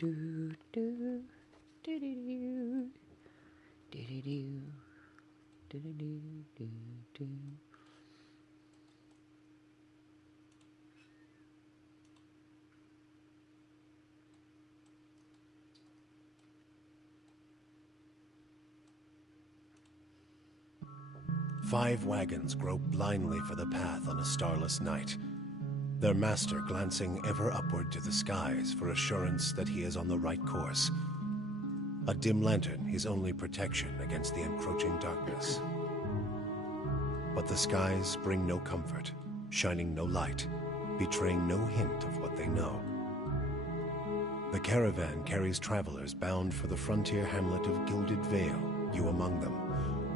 do do do do do do do do do do do do. 5 wagons grope blindly for the path on a starless night, their master glancing ever upward to the skies for assurance that he is on the right course. A dim lantern his only protection against the encroaching darkness. But the skies bring no comfort, shining no light, betraying no hint of what they know. The caravan carries travelers bound for the frontier hamlet of Gilded Vale, you among them,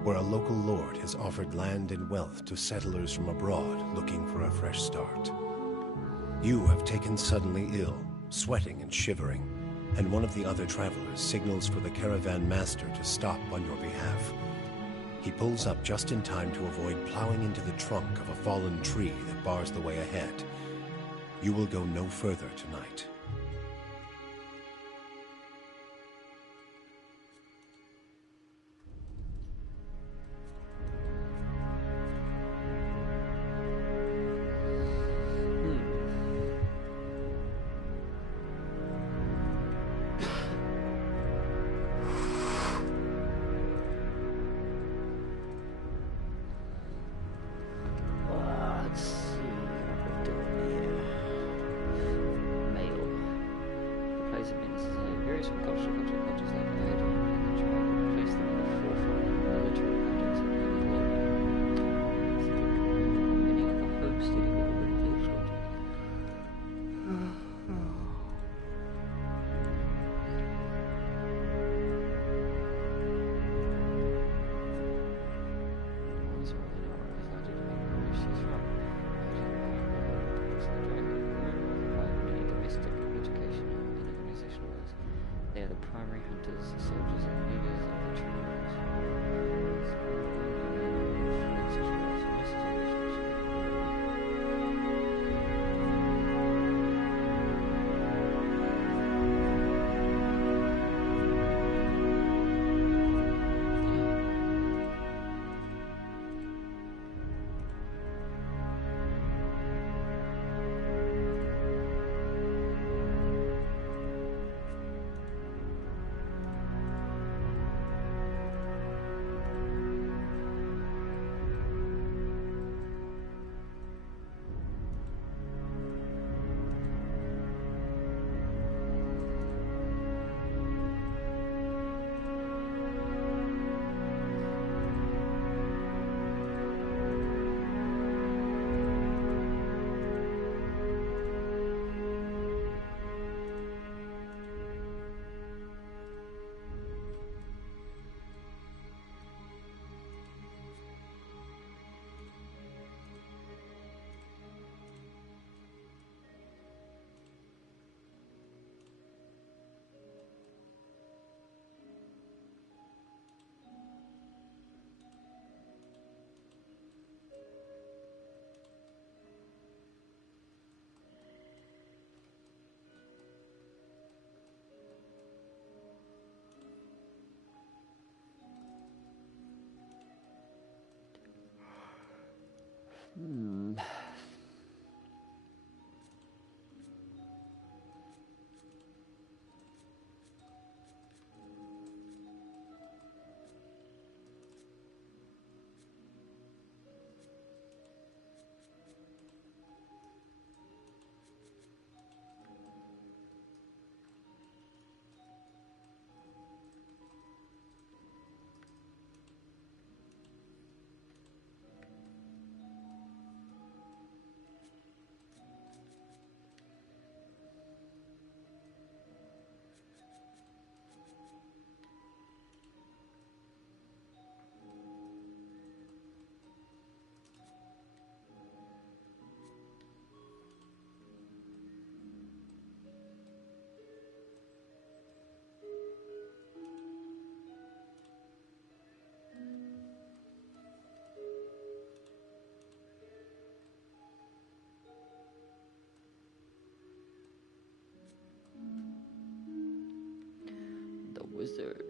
where a local lord has offered land and wealth to settlers from abroad looking for a fresh start. You have taken suddenly ill, sweating and shivering, and one of the other travelers signals for the caravan master to stop on your behalf. He pulls up just in time to avoid plowing into the trunk of a fallen tree that bars the way ahead. You will go no further tonight. wizard.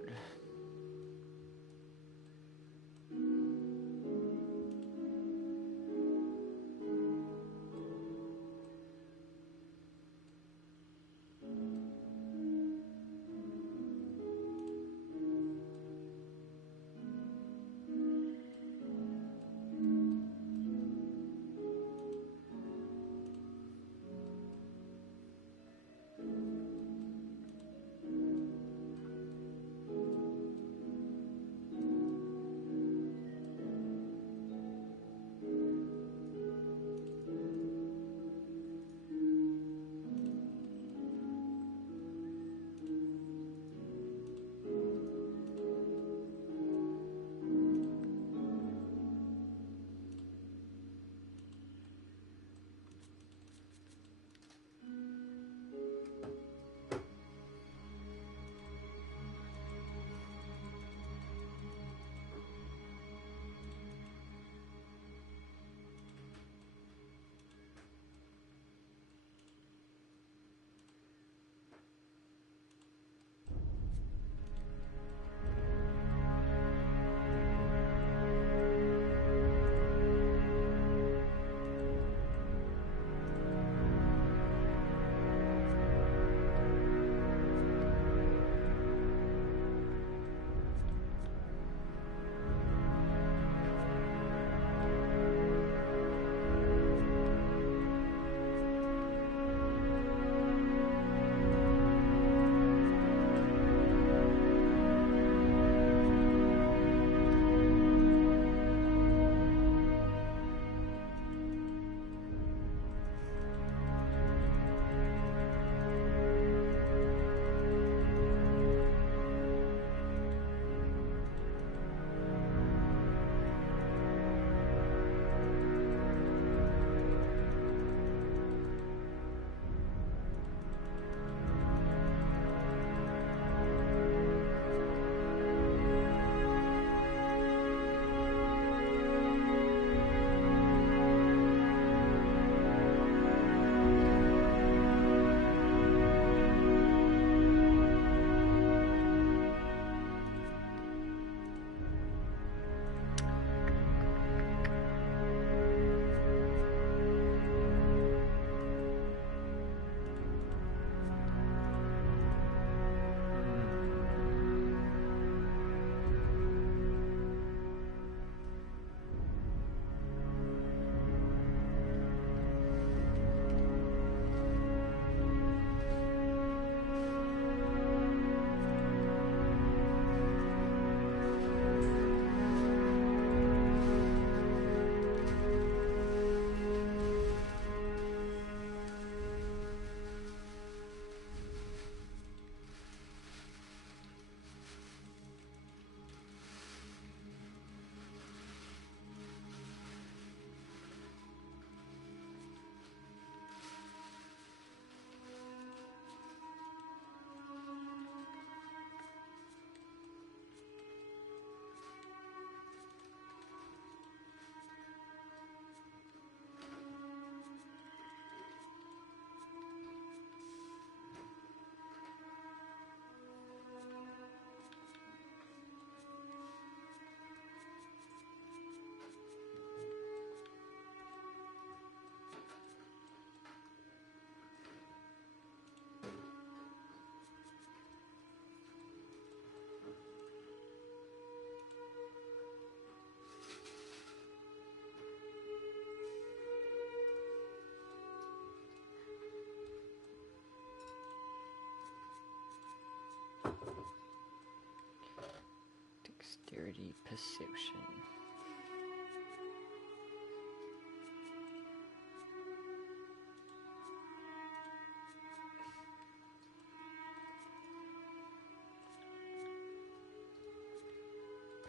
Dexterity perception.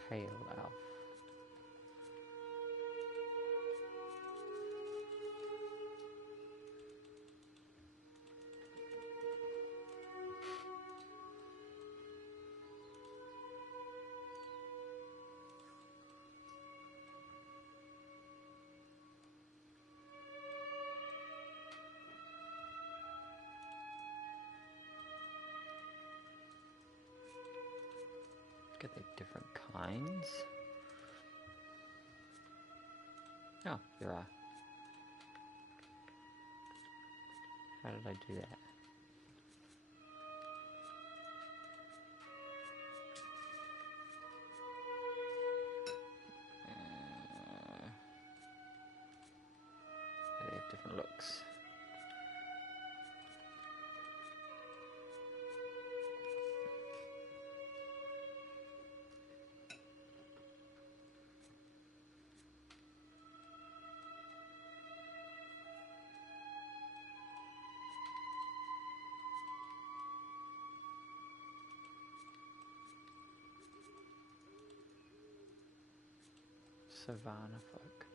Pale elf. Get the different kinds. Oh, there are. How did I do that? They have different looks. Savannah folk.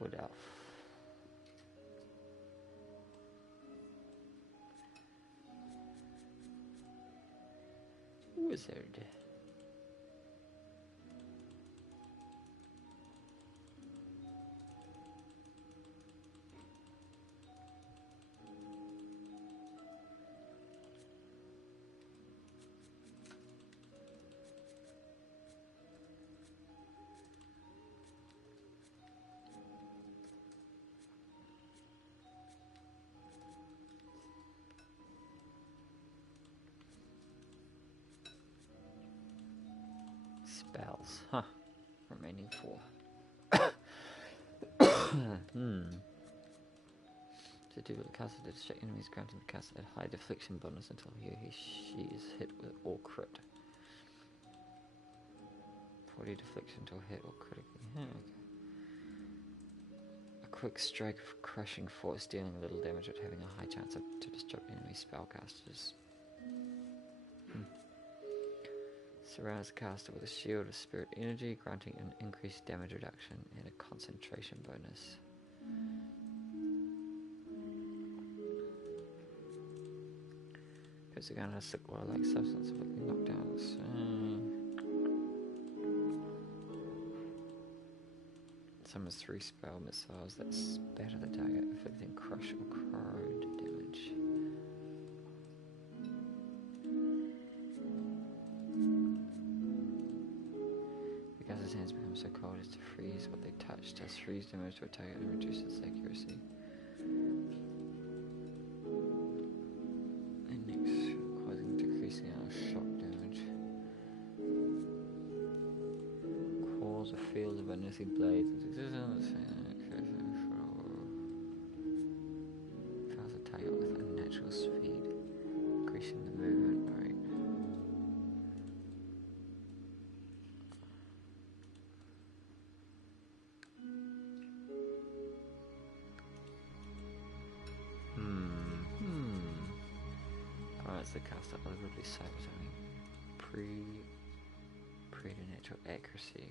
Wood elf. Wizard. Spells, huh? Remaining 4. To do with the caster to distract enemies, granting the caster a high deflection bonus until she is hit with or crit. 40 deflection until hit or critically. Okay. A quick strike of crushing force, dealing little damage but having a high chance to disrupt enemy spellcasters. Surrounds the caster with a shield of spirit energy, granting an increased damage reduction and a concentration bonus. Puts the gun on a sick like substance, afflicting knockdowns. Summons 3 spell missiles that spatter the target, inflicting crush or corrode damage. Because his hands become so cold as to freeze what they touch, does freeze damage to a target and reduces accuracy. And next, causing decreasing our shock damage. Calls a field of unearthly blades into existence. Fouls a target with unnatural speed, increasing the movement rate. The caster overly sabotaging preternatural accuracy.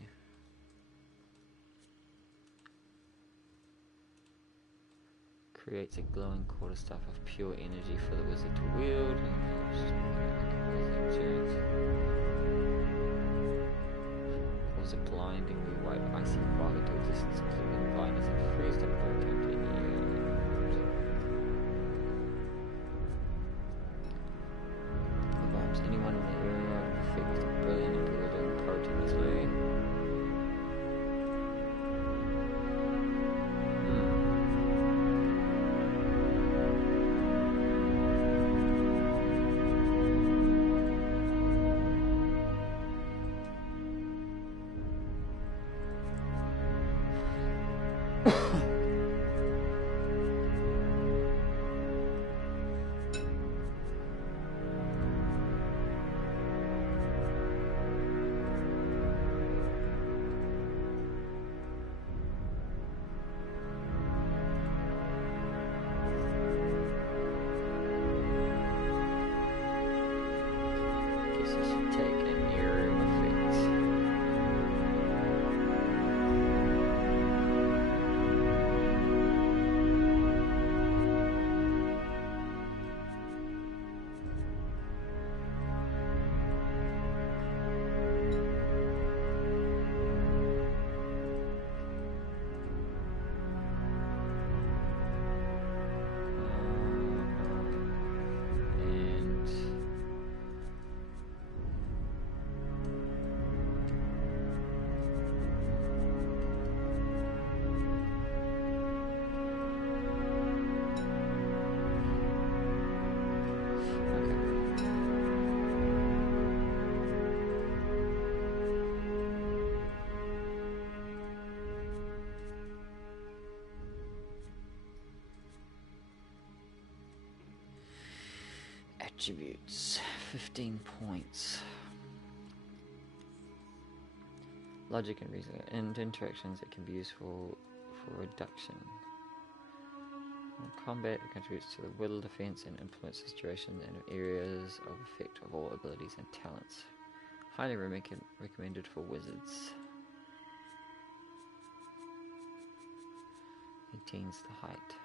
Creates a glowing quarterstaff of pure energy for the wizard to wield. Cause a blindingly white icy fog into existence, including blindness and freeze to burn tempting you. Anyone in the area affected brilliant and building protonously. Attributes, 15 points. Logic and reasoning and interactions that can be useful for reduction. In combat, it contributes to the will, defense, and influences duration and areas of effect of all abilities and talents. Highly recommended for wizards. 18's the height.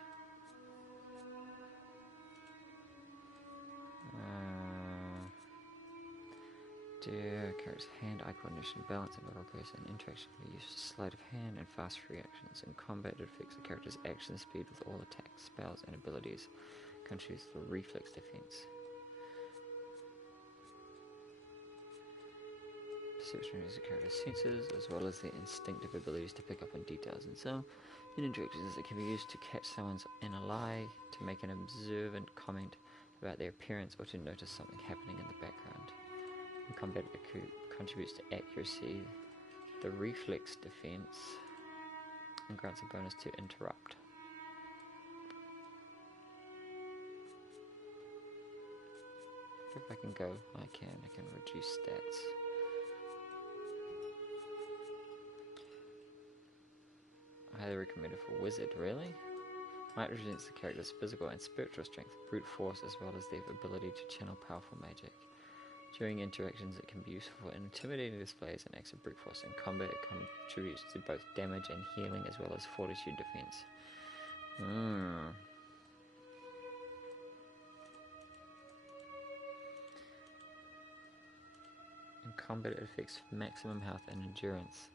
Character's hand-eye coordination, balance, and level grace and interaction can be used for sleight of hand and fast reactions. In combat, it affects the character's action speed with all attacks, spells, and abilities. Contributes to reflex defense. Perception is the character's senses, as well as their instinctive abilities to pick up on details. And so, in interactions, it can be used to catch someone's inner lie, to make an observant comment about their appearance, or to notice something happening in the background. In combat, it contributes to accuracy, the reflex defense, and grants a bonus to interrupt. If I can go, I can reduce stats. Highly recommended for wizard, really? Might represents the character's physical and spiritual strength, brute force, as well as their ability to channel powerful magic. During interactions, it can be useful in intimidating displays and acts of brute force. In combat, it contributes to both damage and healing, as well as fortitude defense. In combat, it affects maximum health and endurance.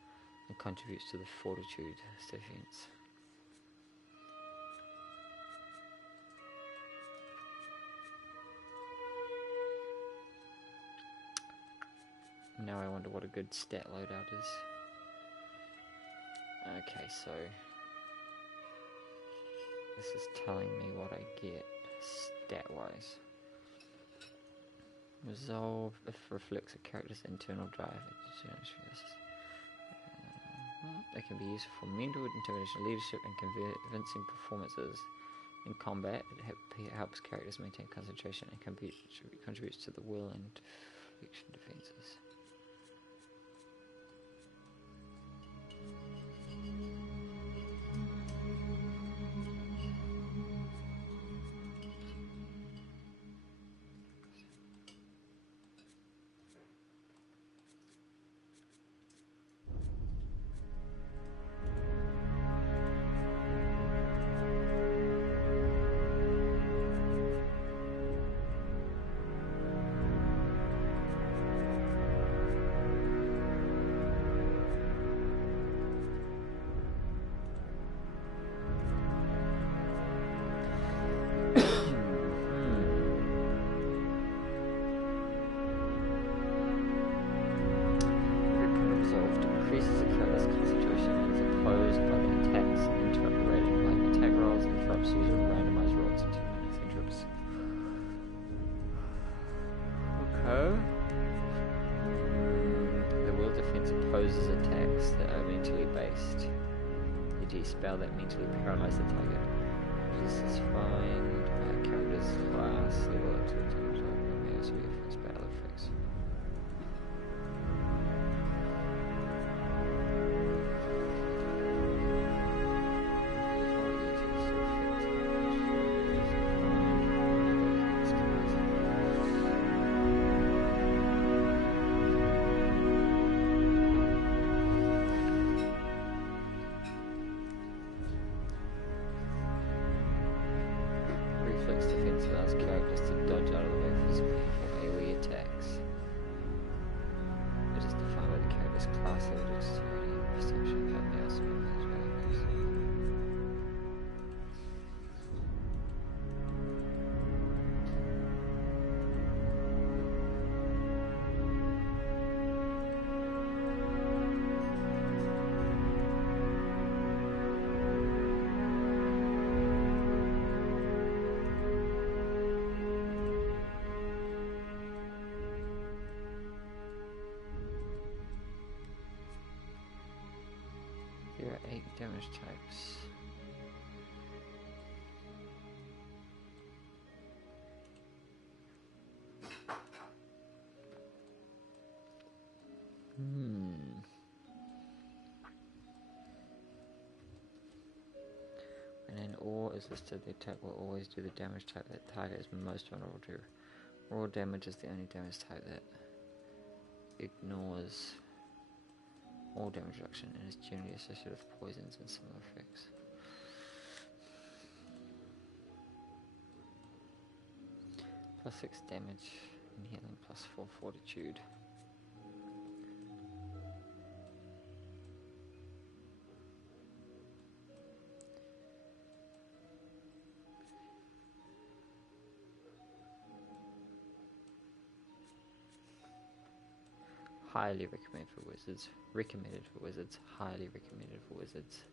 and contributes to the fortitude defense. Now I wonder what a good stat loadout is. Okay, so this is telling me what I get stat-wise. Resolve if reflects a character's internal drive. They can be used for mental intimidation, leadership, and convincing performances in combat. It helps characters maintain concentration and contributes to the will and deflection defenses. Spell that mentally paralyze the target. This is defined by a character's class level up to the time result, and may also be a first battle effects. Defense allows characters to dodge out of the way for AoE attacks. It is defined by the character's class level, dexterity, perception, and may also be managed by others. There are 8 damage types. When an ore is listed, the attack will always do the damage type that the target is most vulnerable to. Raw damage is the only damage type that ignores all damage reduction and is generally associated with poisons and similar effects. Plus 6 damage and healing, plus 4 fortitude. Highly recommended for wizards. Recommended for wizards. Highly recommended for wizards.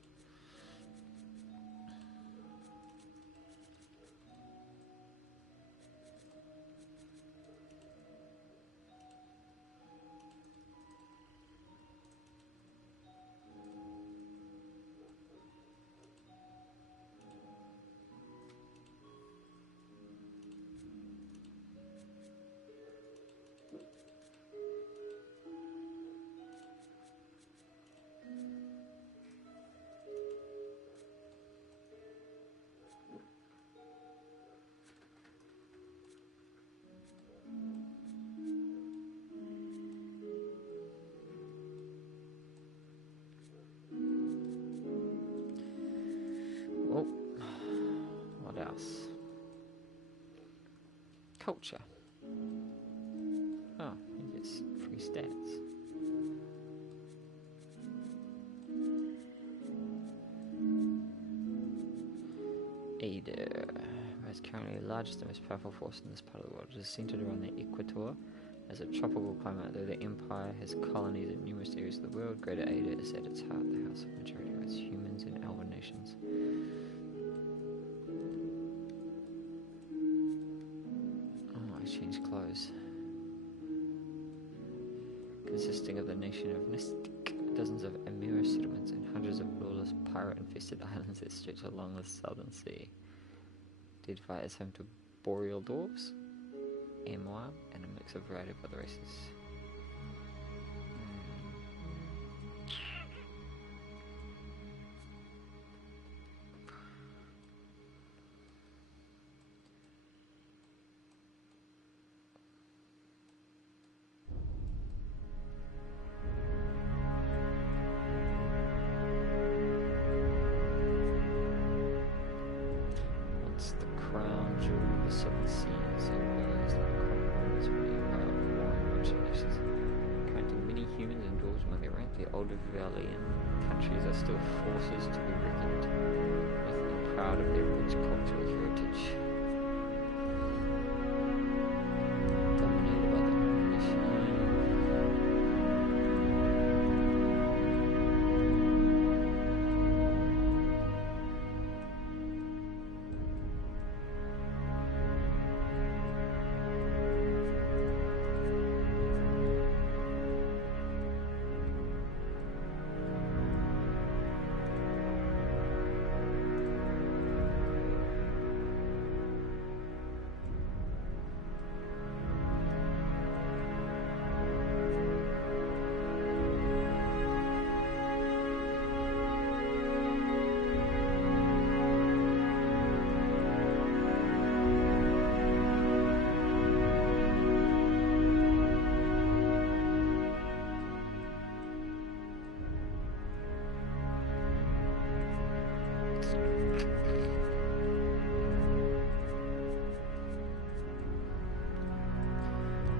Culture. Oh, he gets free stats. Ada is currently the largest and most powerful force in this part of the world. It is centered around the equator as a tropical climate. Though the Empire has colonies in numerous areas of the world, Greater Ada is at its heart the house of majority of its humans and elven nations. Oh, I changed clothes. Consisting of the nation of Nistik, dozens of Emira settlements, and hundreds of lawless pirate-infested islands that stretch along the southern sea. Identified as home to boreal dwarves, Emoir, and a mix of variety of other races. Once the crown jewel of the seven seas, Empire is like Conquerors for the Empire of War and merchant nations. Counting many humans and dwarves among their rank, the older Valian countries are still forces to be reckoned with and proud of their rich cultural heritage. Dominated by the nation.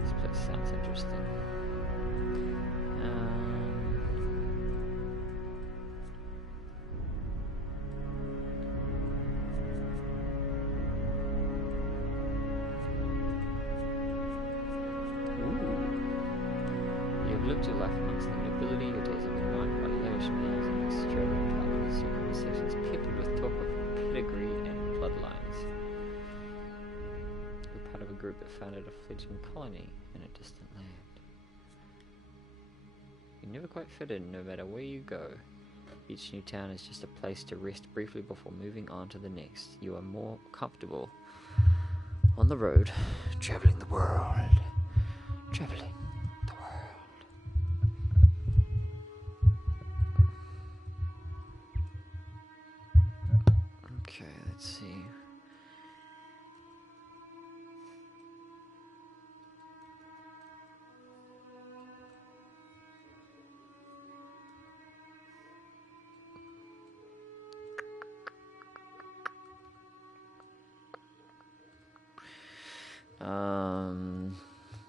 This place sounds interesting. You have lived your life amongst the nobility. Your days have been marked by lavish meals and extravagant travels, your conversations peppered with talk of pedigree and bloodlines. You're part of a group that founded a fledgling colony in a distant land. You never quite fit in, no matter where you go. Each new town is just a place to rest briefly before moving on to the next. You are more comfortable on the road, traveling the world. Traveling the world. Okay, let's see.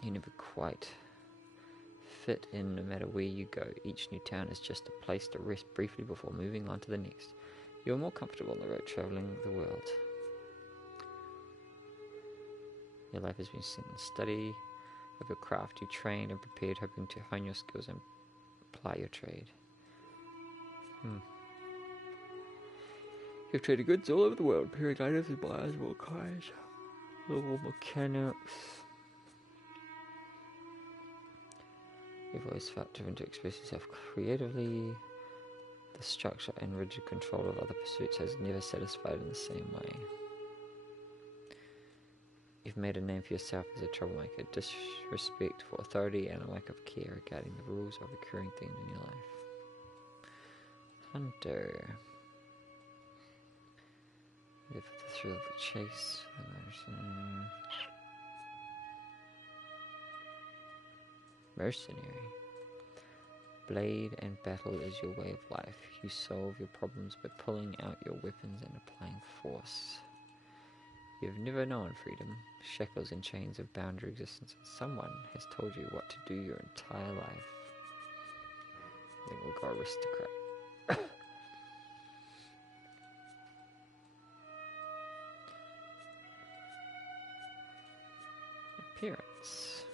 You never quite fit in no matter where you go. Each new town is just a place to rest briefly before moving on to the next. You're more comfortable on the road traveling the world. Your life has been spent in study of your craft. You trained and prepared, hoping to hone your skills and apply your trade. You've traded goods all over the world, pairing items and buyers of all kinds. Level mechanics. You've always felt driven to express yourself creatively. The structure and rigid control of other pursuits has never satisfied in the same way. You've made a name for yourself as a troublemaker, disrespect for authority, and a lack of care regarding the rules of recurring themes in your life. Hunter. Live for the thrill of the chase. Mercenary. Blade and battle is your way of life. You solve your problems by pulling out your weapons and applying force. You have never known freedom. Shackles and chains have bound your existence, and someone has told you what to do your entire life. Then we'll go aristocrat. appearance.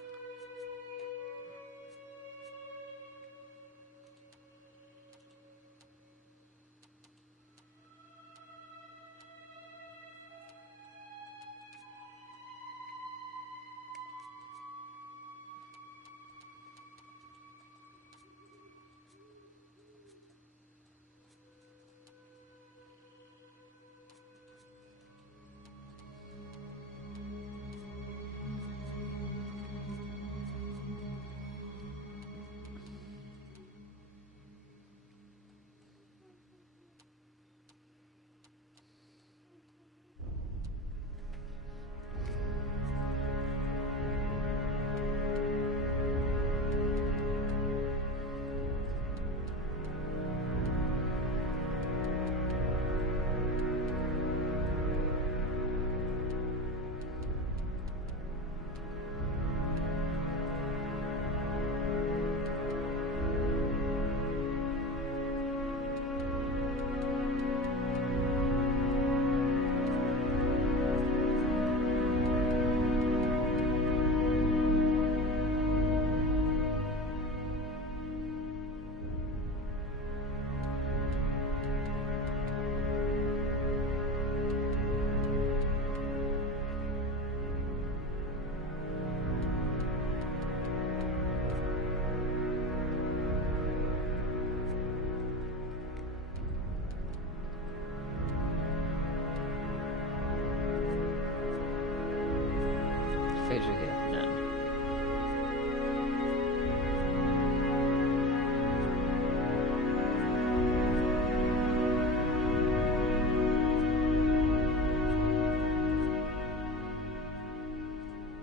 Phaser here, none.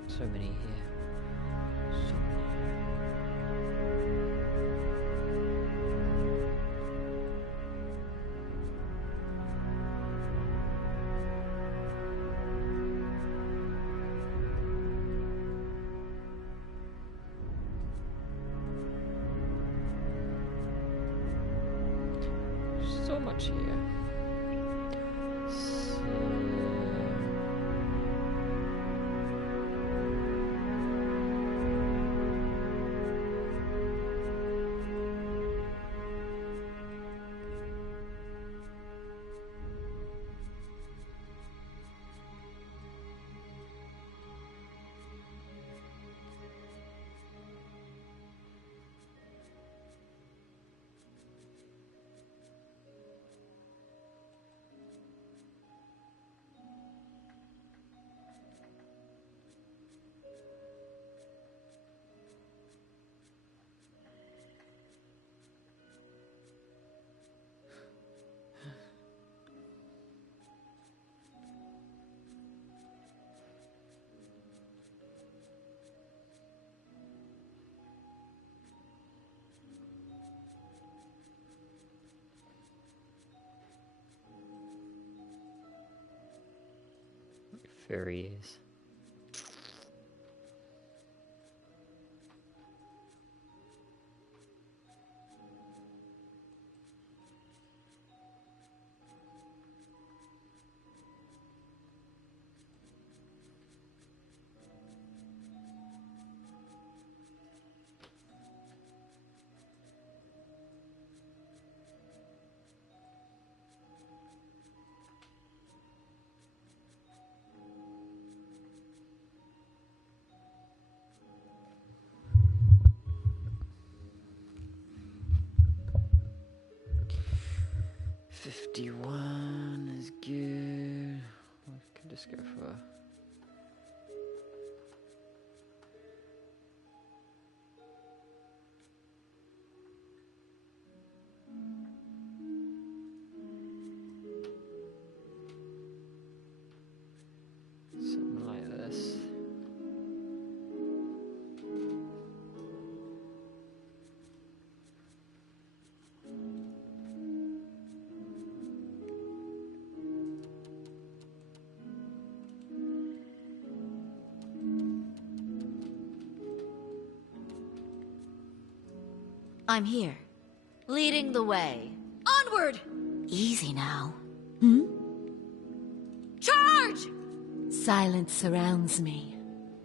So many here. So many. So much here. Fairy is. $51 is good. I can just go for something like this. I'm here, leading the way. Onward! Easy now. Charge! Silence surrounds me.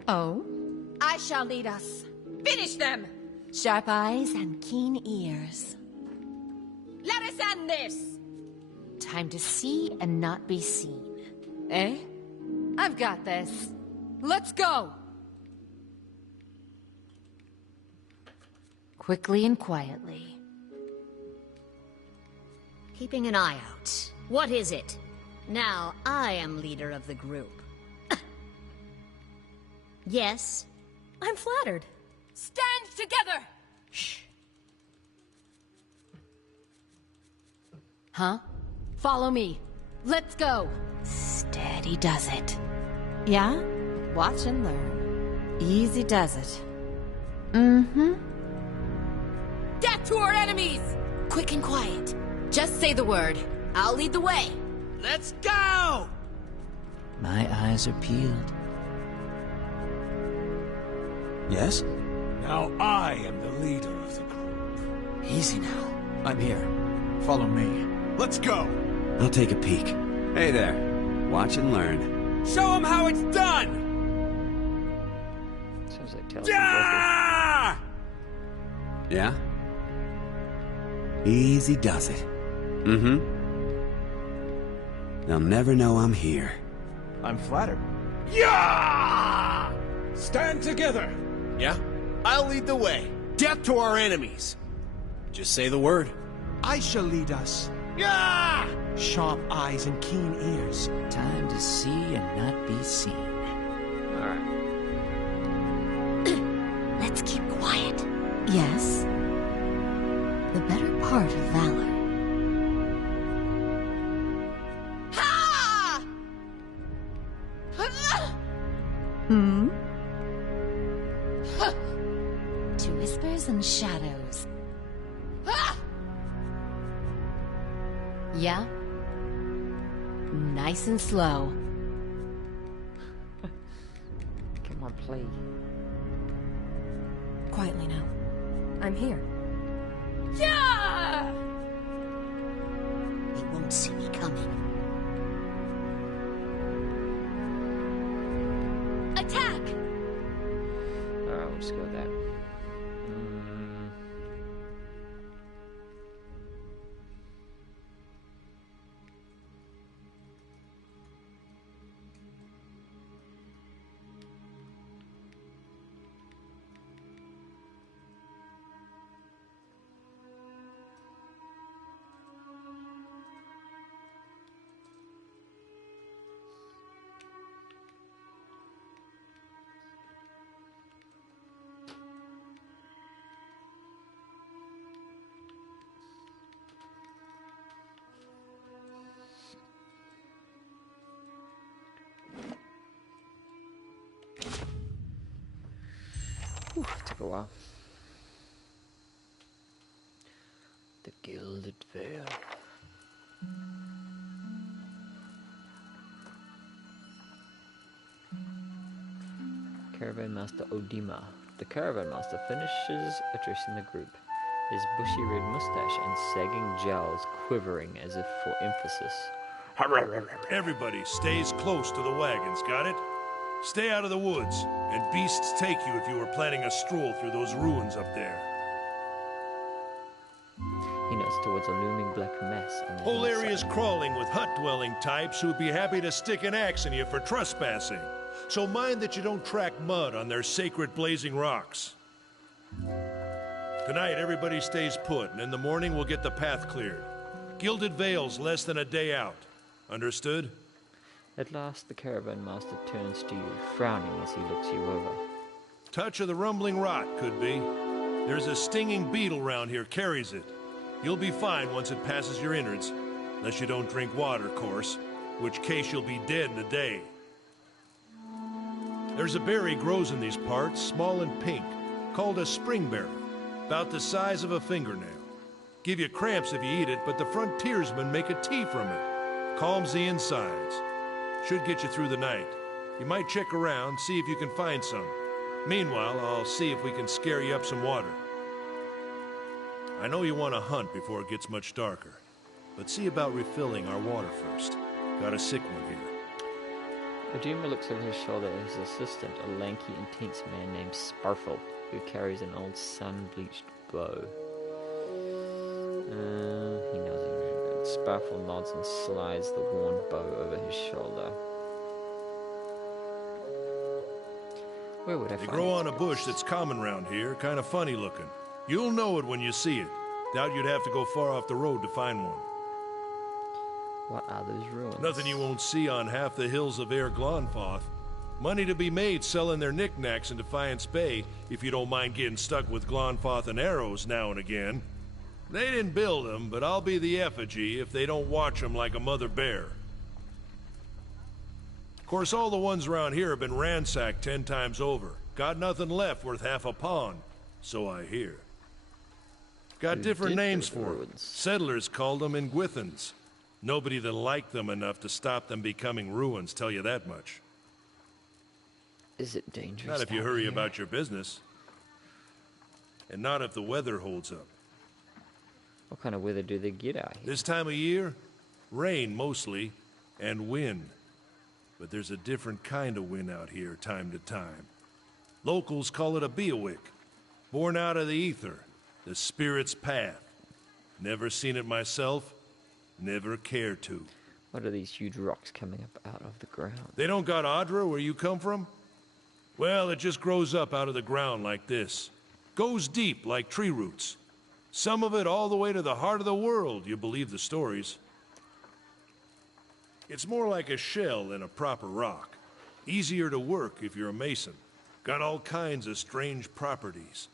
Oh? I shall lead us. Finish them! Sharp eyes and keen ears. Let us end this! Time to see and not be seen. Eh? I've got this. Let's go! Quickly and quietly. Keeping an eye out. What is it? Now I am leader of the group. Yes? I'm flattered. Stand together! Shh. Huh? Follow me. Let's go. Steady does it. Yeah? Watch and learn. Easy does it. Mm-hmm. Death to our enemies! Quick and quiet. Just say the word. I'll lead the way. Let's go! My eyes are peeled. Yes? Now I am the leader of the group. Easy now. I'm here. Follow me. Let's go! I'll take a peek. Hey there. Watch and learn. Show them how it's done! Sounds like Tales Yeah! Yeah? Easy does it. Mm-hmm. They'll never know I'm here. I'm flattered. Yeah! Stand together! Yeah? I'll lead the way. Death to our enemies. Just say the word. I shall lead us. Yeah! Sharp eyes and keen ears. Time to see and not be seen. Alright. Let's keep quiet. Yes. The better part of valor. Ha! Hmm? To whispers and shadows. Yeah? Nice and slow. Come on, play. Quietly now. I'm here. Yeah! They won't see me coming. Attack! Alright, we'll just go with that. Whew, took a while. The Gilded Veil. Caravan Master Odima. The Caravan Master finishes addressing the group, his bushy red mustache and sagging jowls quivering as if for emphasis. Everybody stays close to the wagons, got it? Stay out of the woods, and beasts take you if you were planning a stroll through those ruins up there. He nods towards a looming black mass on the Whole hillside. area's crawling with hut-dwelling types who'd be happy to stick an axe in you for trespassing. So mind that you don't track mud on their sacred blazing rocks. Tonight, everybody stays put, and in the morning we'll get the path cleared. Gilded Vale's less than a day out. Understood? At last, the Caravan Master turns to you, frowning as he looks you over. Touch of the rumbling rot, could be. There's a stinging beetle round here, carries it. You'll be fine once it passes your innards. Unless you don't drink water, of course. Which case you'll be dead in a day. There's a berry grows in these parts, small and pink, called a springberry. About the size of a fingernail. Give you cramps if you eat it, but the frontiersmen make a tea from it. Calms the insides. Should get you through the night. You might check around, see if you can find some. Meanwhile, I'll see if we can scare you up some water. I know you want to hunt before it gets much darker, but see about refilling our water first. Got a sick one here. Oduma looks over his shoulder at his assistant, a lanky, intense man named Sparfle, who carries an old sun-bleached bow. He nods. Sparfle nods and slides the worn bow over his shoulder. Where would I They find grow these on a bush that's common round here, kind of funny looking. You'll know it when you see it. Doubt you'd have to go far off the road to find one. What are those ruins? Nothing you won't see on half the hills of Air Glonfoth. Money to be made selling their knickknacks in Defiance Bay, if you don't mind getting stuck with Glonfoth and arrows now and again. They didn't build them, but I'll be the effigy if they don't watch them like a mother bear. Of course, all the ones around here have been ransacked 10 times over. Got nothing left worth half a pawn, so I hear. Got different names for them. Settlers called them Ingwithans. Nobody that liked them enough to stop them becoming ruins, tell you that much. Is it dangerous? Not if you hurry about your business. And not if the weather holds up. What kind of weather do they get out here? This time of year, rain mostly, and wind. But there's a different kind of wind out here time to time. Locals call it a Beowick, born out of the ether, the spirit's path. Never seen it myself, never cared to. What are these huge rocks coming up out of the ground? They don't got Adra where you come from? Well, it just grows up out of the ground like this. Goes deep like tree roots. Some of it all the way to the heart of the world, you believe the stories. It's more like a shell than a proper rock. Easier to work if you're a mason. Got all kinds of strange properties.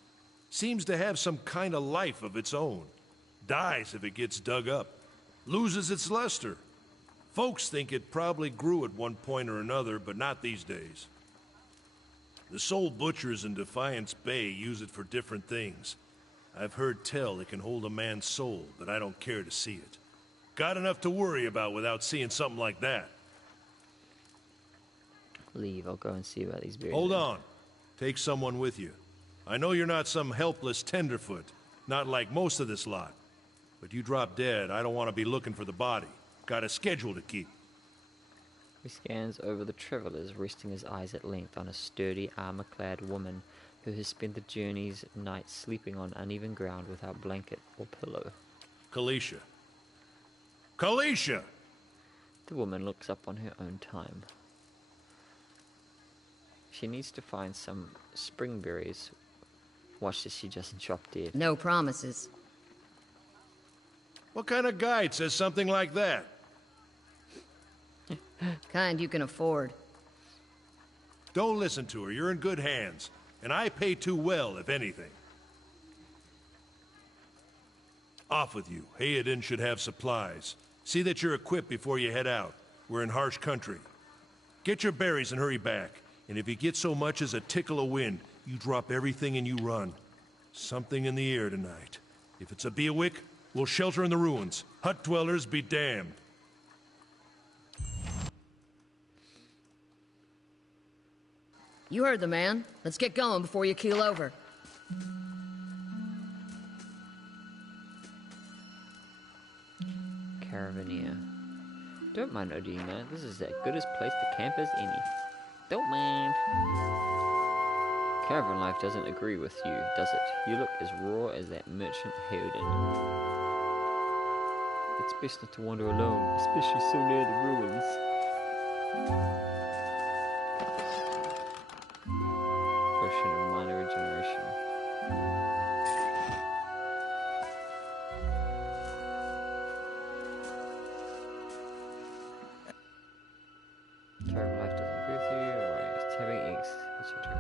Seems to have some kind of life of its own. Dies if it gets dug up. Loses its luster. Folks think it probably grew at one point or another, but not these days. The soul butchers in Defiance Bay use it for different things. I've heard tell it can hold a man's soul, but I don't care to see it. Got enough to worry about without seeing something like that. Leave, I'll go and see about these berries. Hold on. Take someone with you. I know you're not some helpless tenderfoot, not like most of this lot. But you drop dead, I don't want to be looking for the body. Got a schedule to keep. He scans over the travelers, resting his eyes at length on a sturdy, armor-clad woman who has spent the journey's night sleeping on uneven ground without blanket or pillow. Kalisha. Kalisha! The woman looks up on her own time. She needs to find some spring berries. Watch this, she doesn't drop dead. No promises. What kind of guide says something like that? Kind you can afford. Don't listen to her, you're in good hands. And I pay too well, if anything. Off with you. Hayden should have supplies. See that you're equipped before you head out. We're in harsh country. Get your berries and hurry back. And if you get so much as a tickle of wind, you drop everything and you run. Something in the air tonight. If it's a Beowick, we'll shelter in the ruins. Hut dwellers be damned. You heard the man. Let's get going before you keel over. Caravaneer. Don't mind Odima, this is as good a place to camp as any. Don't mind. Caravan life doesn't agree with you, does it? You look as raw as that merchant Hayden. It's best not to wander alone, especially so near the ruins. Potion of minor regeneration. Caravan life doesn't agree with you, or it's having X. It's your turn.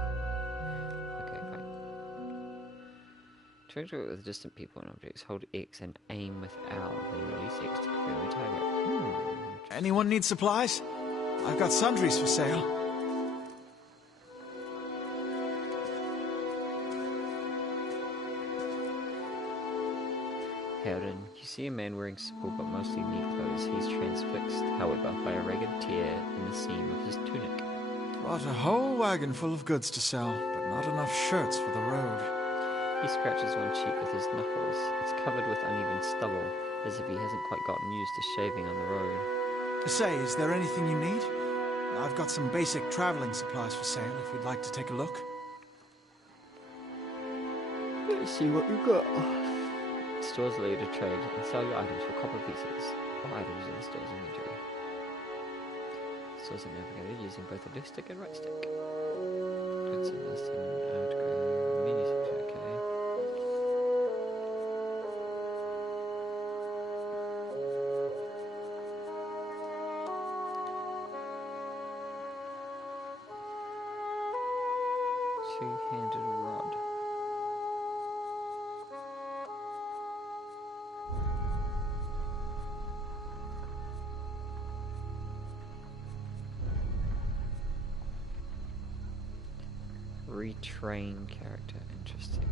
Okay, fine. To interact with distant people and objects, hold X and aim with L, then release X to confirm the target. Anyone need supplies? I've got sundries for sale. Howden, you see a man wearing simple but mostly neat clothes. He's transfixed, however, by a ragged tear in the seam of his tunic. Brought a whole wagon full of goods to sell, but not enough shirts for the road. He scratches one cheek with his knuckles. It's covered with uneven stubble, as if he hasn't quite gotten used to shaving on the road. Say, is there anything you need? I've got some basic traveling supplies for sale if you'd like to take a look. Let's see what you got. Stores allow you to trade and sell your items for copper pieces or items in the store's inventory. Stores are navigated using both a left stick and right stick. Goods and listing menu section, okay. Two-handed rod. Retrain character, interesting.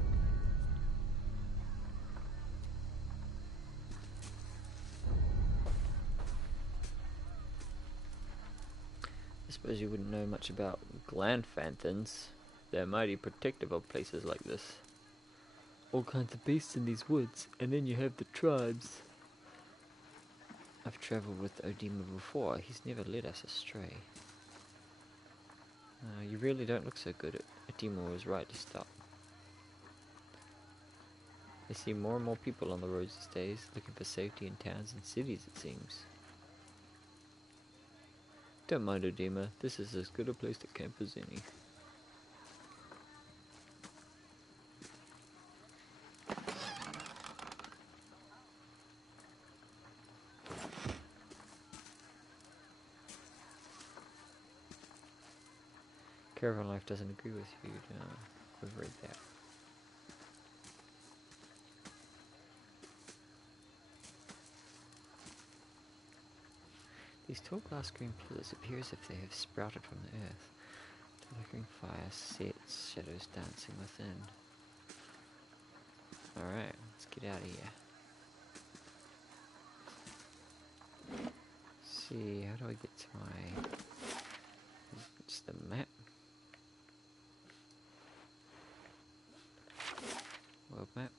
I suppose you wouldn't know much about Glanfanthans. They're mighty protective of places like this. All kinds of beasts in these woods, and then you have the tribes. I've travelled with Odima before. He's never led us astray. You really don't look so good. Odima was right to stop. I see more and more people on the roads these days, looking for safety in towns and cities, it seems. Don't mind Odima, this is as good a place to camp as any. Caravan life doesn't agree with you, we've read that. These tall glass green pillars appear as if they have sprouted from the earth. The flickering fire sets, shadows dancing within. Alright, let's get out of here. Let's see, how do I get to my... It's the map. World map.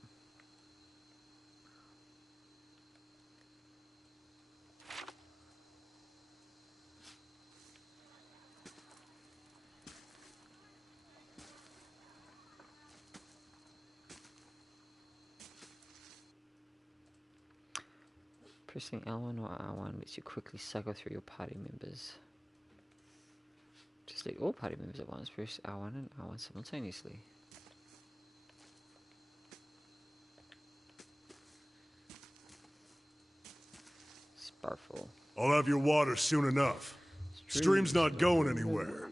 Pressing L1 or R1 lets you quickly cycle through your party members. Just select all party members at once, press R1 and R1 simultaneously. Sparful. I'll have your water soon enough. Stream's not going anywhere.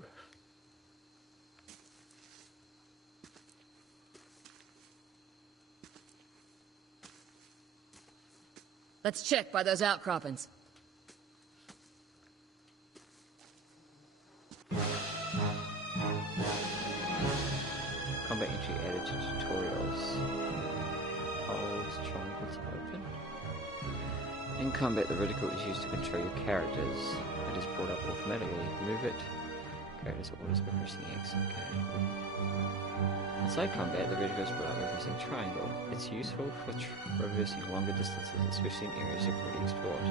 Let's check by those outcroppings. Combat entry added to tutorials. Hold triangle to open. In combat, the vertical is used to control your characters. It is brought up automatically. Move it. Characters orders by pressing X. Okay. Inside combat, the vertical is brought up by pressing triangle. It's useful for traversing longer distances, especially in areas you've already explored.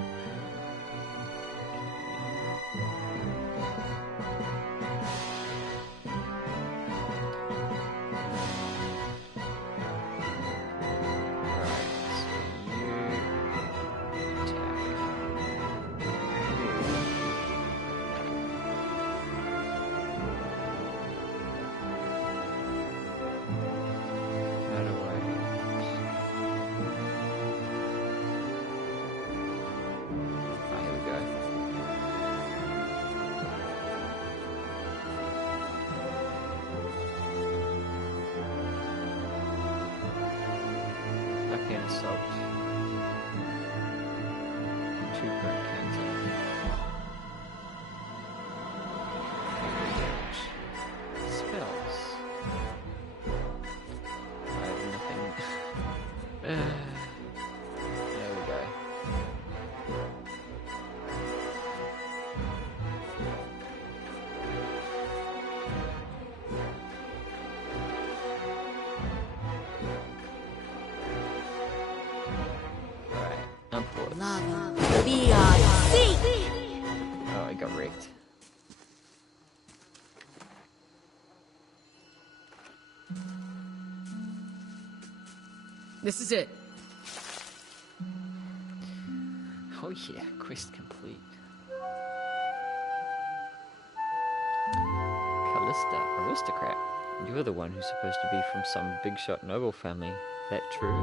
Assault. 2 burn cans of spells. I have nothing. There we go. Lava. B-I-C! Oh, I got wrecked. This is it. Oh yeah, quest complete. Callista, aristocrat. You're the one who's supposed to be from some big shot noble family. That true?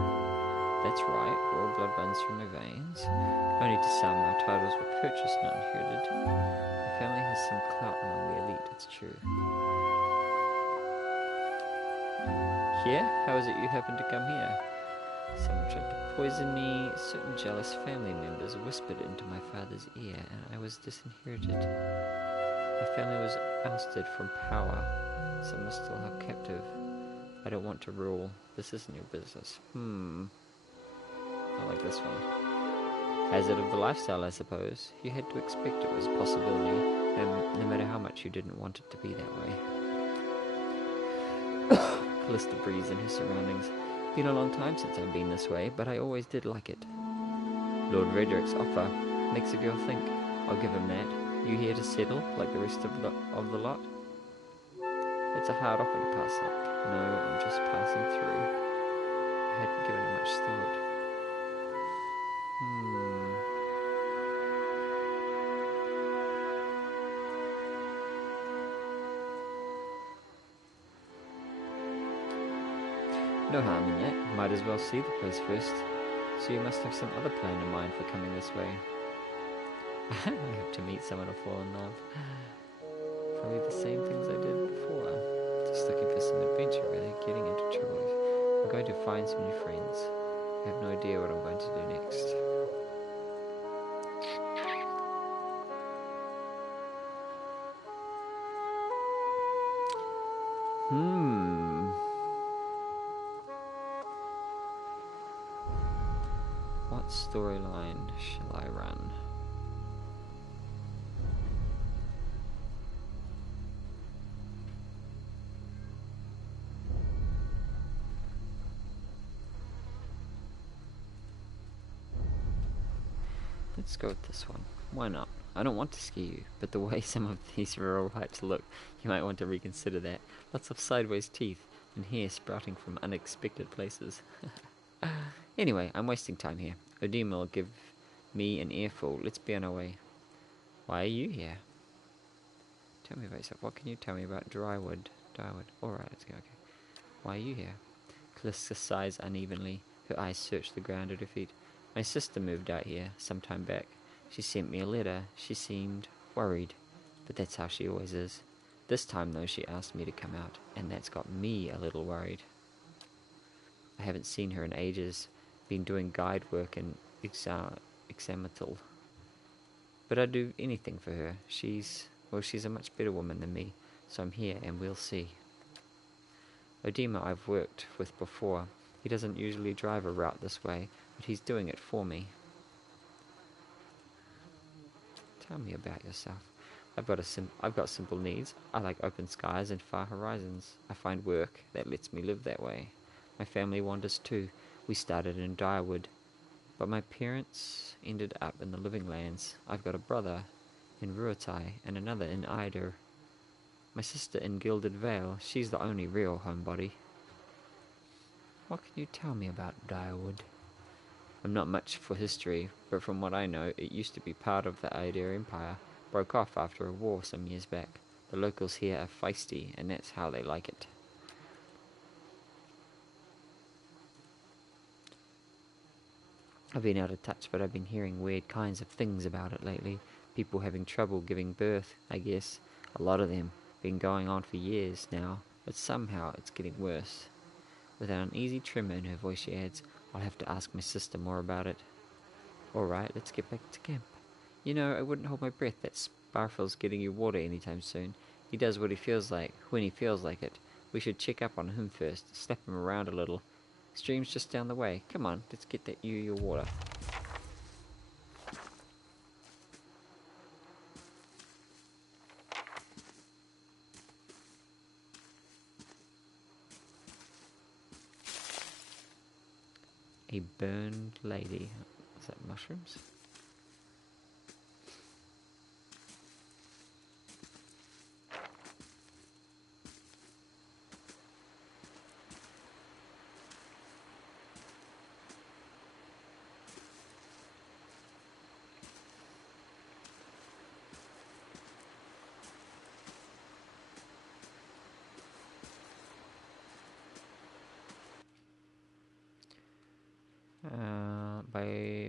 That's right, royal blood runs through my veins. Only to some, our titles were purchased, not inherited. My family has some clout among the elite, it's true. Here? How is it you happened to come here? Someone tried to poison me. Certain jealous family members whispered into my father's ear, and I was disinherited. My family was ousted from power. Some are still held captive. I don't want to rule. This isn't your business. I like this one. Hazard of the lifestyle, I suppose. You had to expect it was a possibility, no matter how much you didn't want it to be that way. Callista breathes in her surroundings. Been a long time since I've been this way, but I always did like it. Lord Redrick's offer makes a girl think. I'll give him that. You here to settle, like the rest of the lot? It's a hard offer to pass up. No, I'm just passing through. I hadn't given it much thought. No harm in that. Might as well see the place first. So you must have some other plan in mind for coming this way. I hope to meet someone or fall in love. Probably the same things I did before. Just looking for some adventure, really. Getting into trouble. I'm going to find some new friends. I have no idea what I'm going to do next. What storyline shall I run? Let's go with this one. Why not? I don't want to scare you, but the way some of these rural heights look, you might want to reconsider that. Lots of sideways teeth, and hair sprouting from unexpected places. Anyway, I'm wasting time here. Odima will give me an earful. Let's be on our way. Why are you here? Tell me about yourself. What can you tell me about Drywood? Alright, let's go. Okay. Why are you here? Callista sighs unevenly. Her eyes search the ground at her feet. My sister moved out here some time back. She sent me a letter. She seemed worried, but that's how she always is. This time, though, she asked me to come out, and that's got me a little worried. I haven't seen her in ages. Been doing guide work in Examital. But I'd do anything for her. She's a much better woman than me, so I'm here and we'll see. Odima I've worked with before. He doesn't usually drive a route this way, but he's doing it for me. Tell me about yourself. I've got simple needs. I like open skies and far horizons. I find work that lets me live that way. My family wanders too. We started in Drywood, but my parents ended up in the Living Lands. I've got a brother in Ruatai and another in Eider. My sister in Gilded Vale. She's the only real homebody. What can you tell me about Drywood? I'm not much for history, but from what I know, it used to be part of the Eider Empire. Broke off after a war some years back. The locals here are feisty, and that's how they like it. I've been out of touch, but I've been hearing weird kinds of things about it lately. People having trouble giving birth, I guess. A lot of them. Been going on for years now, but somehow it's getting worse. With an uneasy tremor in her voice, she adds, I'll have to ask my sister more about it. Alright, let's get back to camp. You know, I wouldn't hold my breath that Sparfell's getting you water anytime soon. He does what he feels like, when he feels like it. We should check up on him first, slap him around a little. Stream's just down the way. Come on, let's get that your water. A burned lady. Is that mushrooms?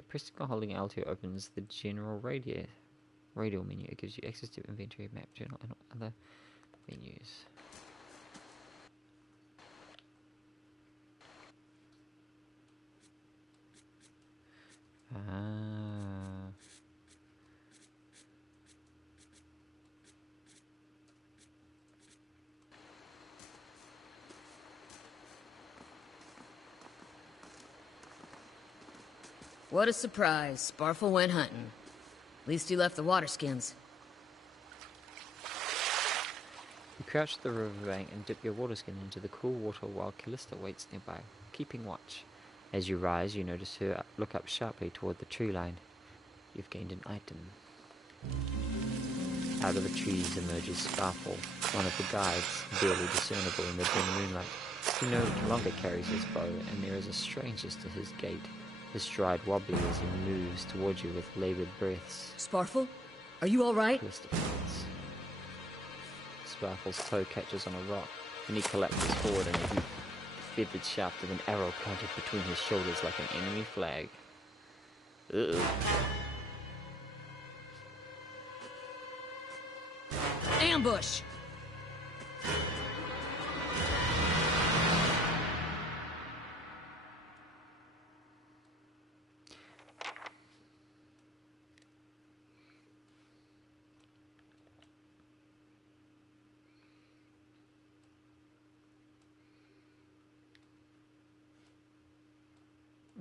Pressing or holding L2 opens the general radial menu. It gives you access to inventory, map, journal, and other menus. What a surprise. Sparfle went hunting. At least he left the water skins. You crouch at the riverbank and dip your water skin into the cool water while Callista waits nearby, keeping watch. As you rise, you notice her look up sharply toward the tree line. You've gained an item. Out of the trees emerges Sparfle, one of the guides, barely discernible in the dim moonlight. He no longer carries his bow, and there is a strangeness to his gait. His stride wobbly as he moves towards you with laboured breaths. Sparfle? Are you alright? Callista faints. Sparfle's toe catches on a rock, and he collapses forward and the feathered shaft of an arrow planted between his shoulders like an enemy flag. Ambush!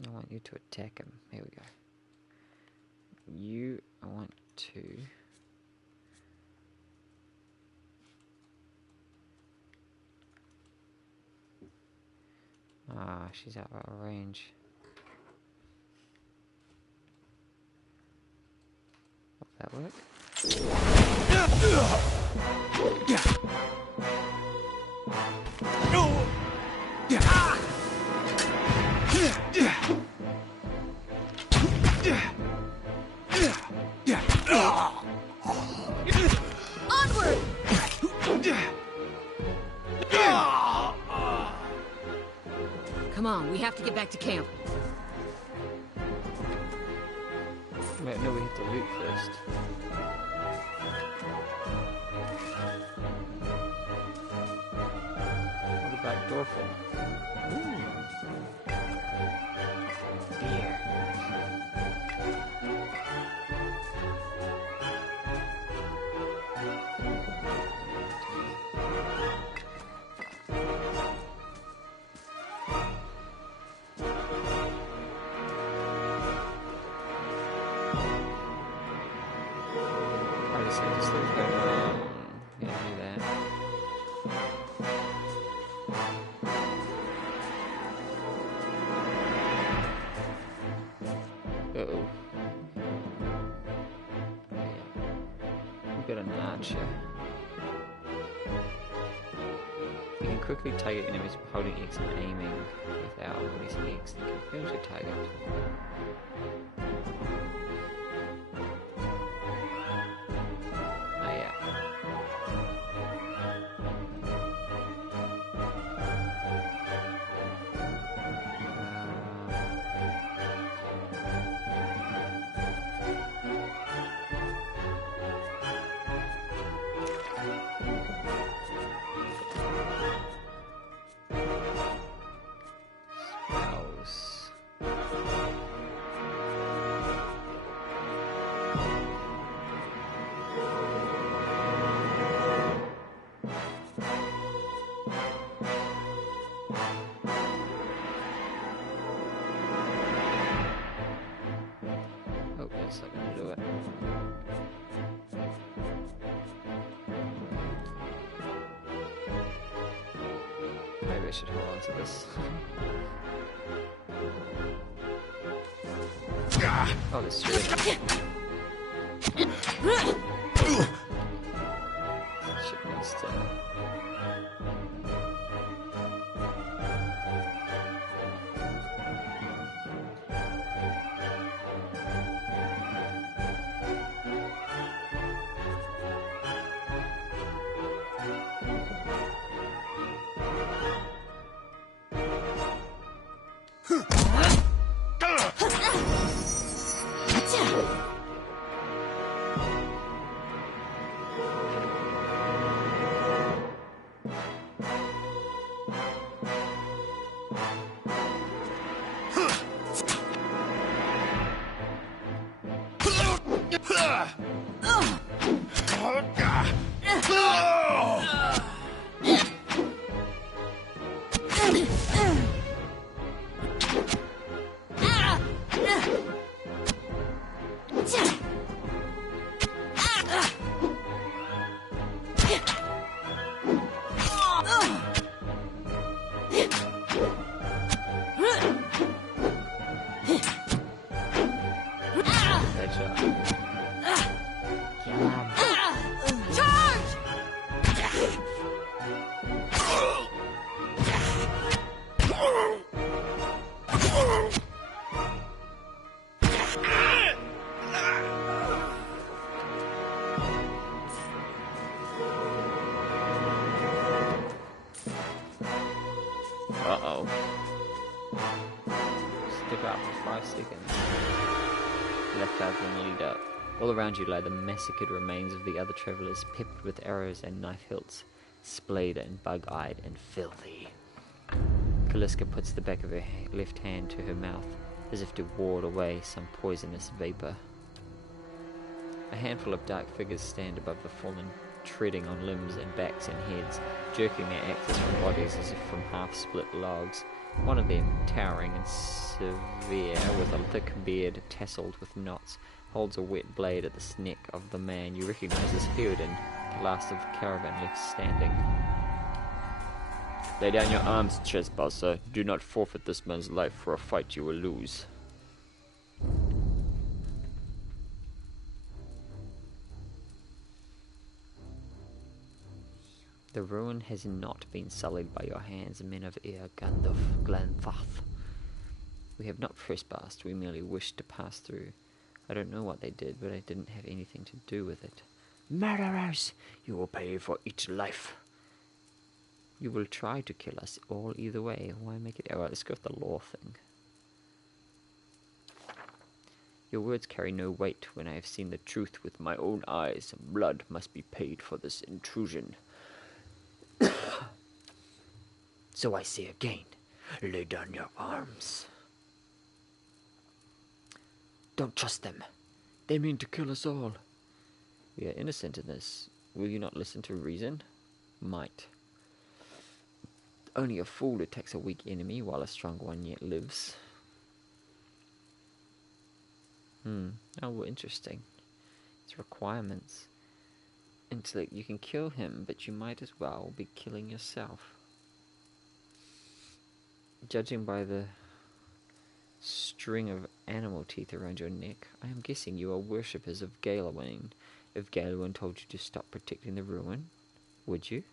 I want you to attack him. Here we go. I want to... she's out of range. Will that work? Onward! Come on, we have to get back to camp. Wait, no, we have to loot first. What about Dorful? Beer. Yeah, do that. Uh-oh. Yeah. We've got an archer. You can quickly target enemies by holding X and aiming without releasing X. That confirms your target. That's not going to do it. Maybe I should hold on to this. Oh, this shit. Shit needs to... Uh-oh. Stick out for 5 seconds. Left out and lead up. All around you lie the massacred remains of the other travelers, peppered with arrows and knife hilts, splayed and bug-eyed and filthy. Kaliska puts the back of her left hand to her mouth, as if to ward away some poisonous vapor. A handful of dark figures stand above the fallen, treading on limbs and backs and heads, jerking their axes from bodies as if from half-split logs. One of them, towering and severe, with a thick beard tasseled with knots, holds a wet blade at the neck of the man you recognize as Theoden, the last of the caravan left standing. Lay down your arms, trespasser. Do not forfeit this man's life for a fight you will lose. The ruin has not been sullied by your hands, men of Eir Gandalf Glenfarth. We have not trespassed, we merely wished to pass through. I don't know what they did, but I didn't have anything to do with it. Murderers! You will pay for each life. You will try to kill us all either way. Why make it... Alright, let's go with the law thing. Your words carry no weight when I have seen the truth with my own eyes. Blood must be paid for this intrusion. So I say again, lay down your arms. Don't trust them. They mean to kill us all. We are innocent in this. Will you not listen to reason? Might. Only a fool attacks a weak enemy while a strong one yet lives. Oh, well, interesting. It's requirements. Intellect, you can kill him, but you might as well be killing yourself. Judging by the string of animal teeth around your neck, I am guessing you are worshippers of Galawain. If Galawain told you to stop protecting the ruin, would you?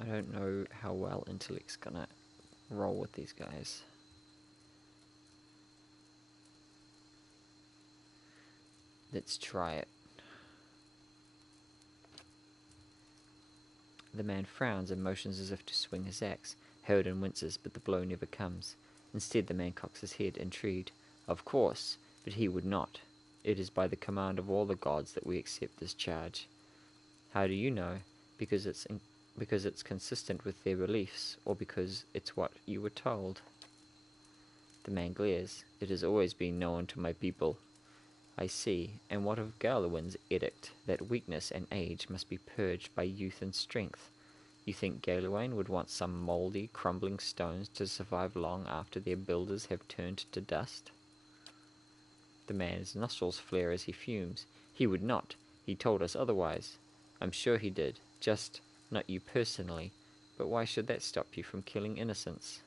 I don't know how well Intellect's gonna roll with these guys. Let's try it. The man frowns and motions as if to swing his axe. Theoden winces, but the blow never comes. Instead, the man cocks his head, intrigued. Of course, but he would not. It is by the command of all the gods that we accept this charge. How do you know? Because it's consistent with their beliefs, or because it's what you were told? The man glares. It has always been known to my people. I see. And what of Galawain's edict, that weakness and age must be purged by youth and strength? You think Galawain would want some mouldy, crumbling stones to survive long after their builders have turned to dust? The man's nostrils flare as he fumes. He would not. He told us otherwise. I'm sure he did. Just not you personally. But why should that stop you from killing innocents?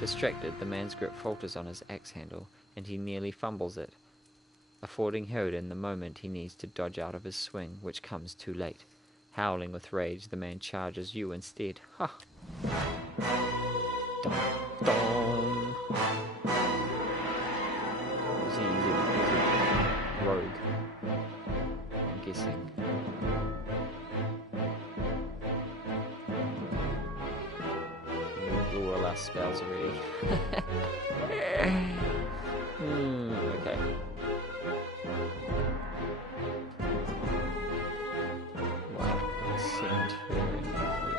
Distracted, the man's grip falters on his axe handle, and he nearly fumbles it, affording Theoden the moment he needs to dodge out of his swing, which comes too late. Howling with rage, the man charges you instead. Ha! Dun, dun. He's a rogue, I'm guessing. We blew all our spells already. Okay. Wow, send her in.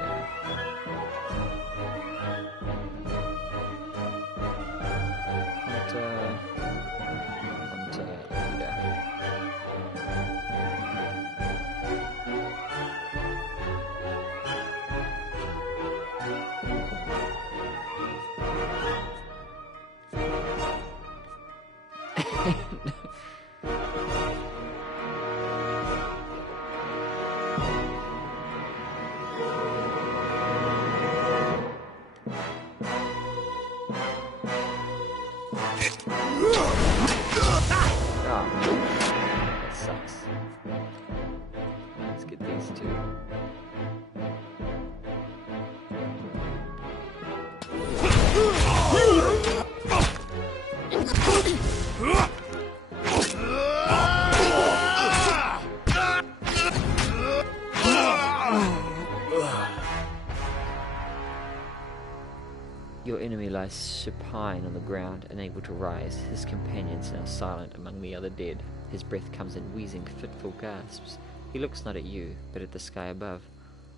Your enemy lies supine on the ground, unable to rise. His companions now silent among the other dead. His breath comes in wheezing, fitful gasps. He looks not at you, but at the sky above.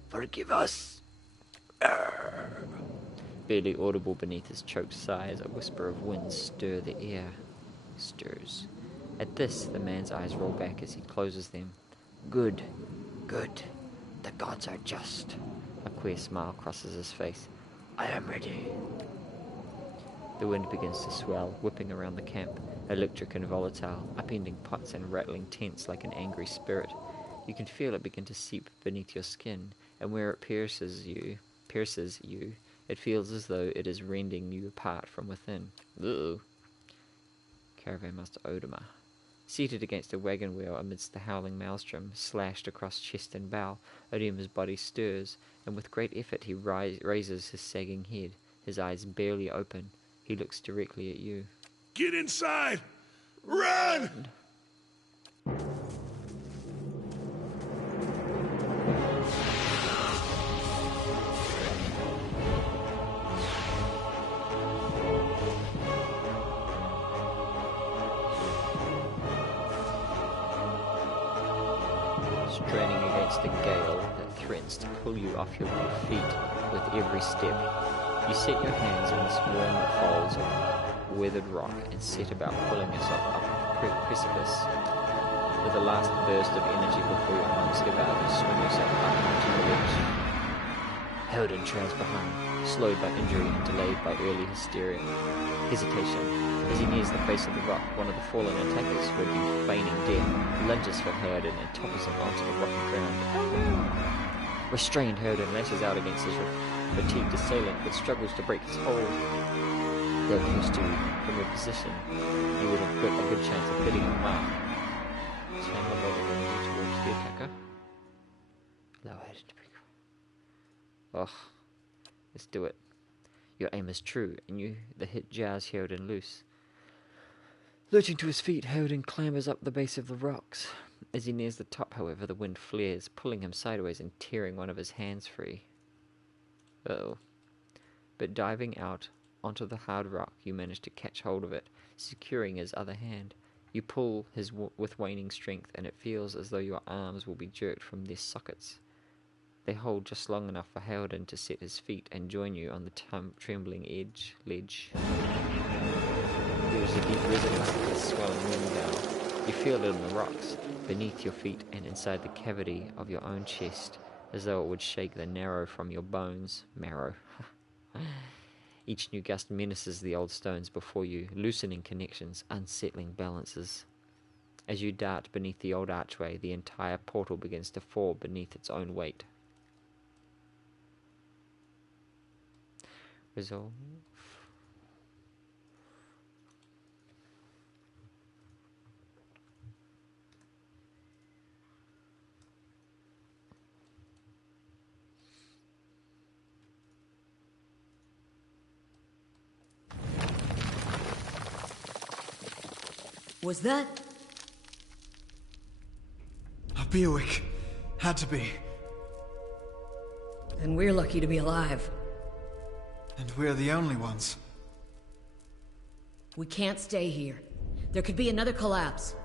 Forgive us! Barely audible beneath his choked sighs, a whisper of wind stir the air. Stirs. At this, the man's eyes roll back as he closes them. Good. Good. The gods are just. A queer smile crosses his face. I am ready. The wind begins to swell, whipping around the camp, electric and volatile, upending pots and rattling tents like an angry spirit. You can feel it begin to seep beneath your skin, and where it pierces you, it feels as though it is rending you apart from within. Ugh. Caravanmaster Odema. Seated against a wagon wheel amidst the howling maelstrom, slashed across chest and bow, Odema's body stirs, and with great effort he raises his sagging head, his eyes barely open. He looks directly at you. Get inside! Run! Straining against the gale that threatens to pull you off your feet with every step. You set your hands in the swarm folds of weathered rock and set about pulling yourself up the precipice. With a last burst of energy before your arms give out, you swing yourself up onto the ledge. Helden trails behind, slowed by injury and delayed by early hesitation. As he nears the face of the rock, one of the fallen attackers who had been feigning death lunges for Herden and topples him onto the rocky ground. Restrained, Herden lashes out against his fatigued assailant, but struggles to break his hold. Though close to you, from your position, you would have got a good chance of hitting him well. Swing the body energy towards the attacker. Lower it. Ugh. Let's do it. Your aim is true, and the hit jars Herden loose. Lurching to his feet, Herden clambers up the base of the rocks. As he nears the top, however, the wind flares, pulling him sideways and tearing one of his hands free. Uh-oh. But diving out onto the hard rock, you manage to catch hold of it, securing his other hand. You pull with waning strength, and it feels as though your arms will be jerked from their sockets. They hold just long enough for Herden to set his feet and join you on the trembling ledge. There is a deep resonance of the swelling wind now. You feel it in the rocks, beneath your feet and inside the cavity of your own chest, as though it would shake the marrow from your bones. Marrow. Each new gust menaces the old stones before you, loosening connections, unsettling balances. As you dart beneath the old archway, the entire portal begins to fall beneath its own weight. Resolve. Was that? A Bewick. Had to be. And we're lucky to be alive. And we're the only ones. We can't stay here. There could be another collapse.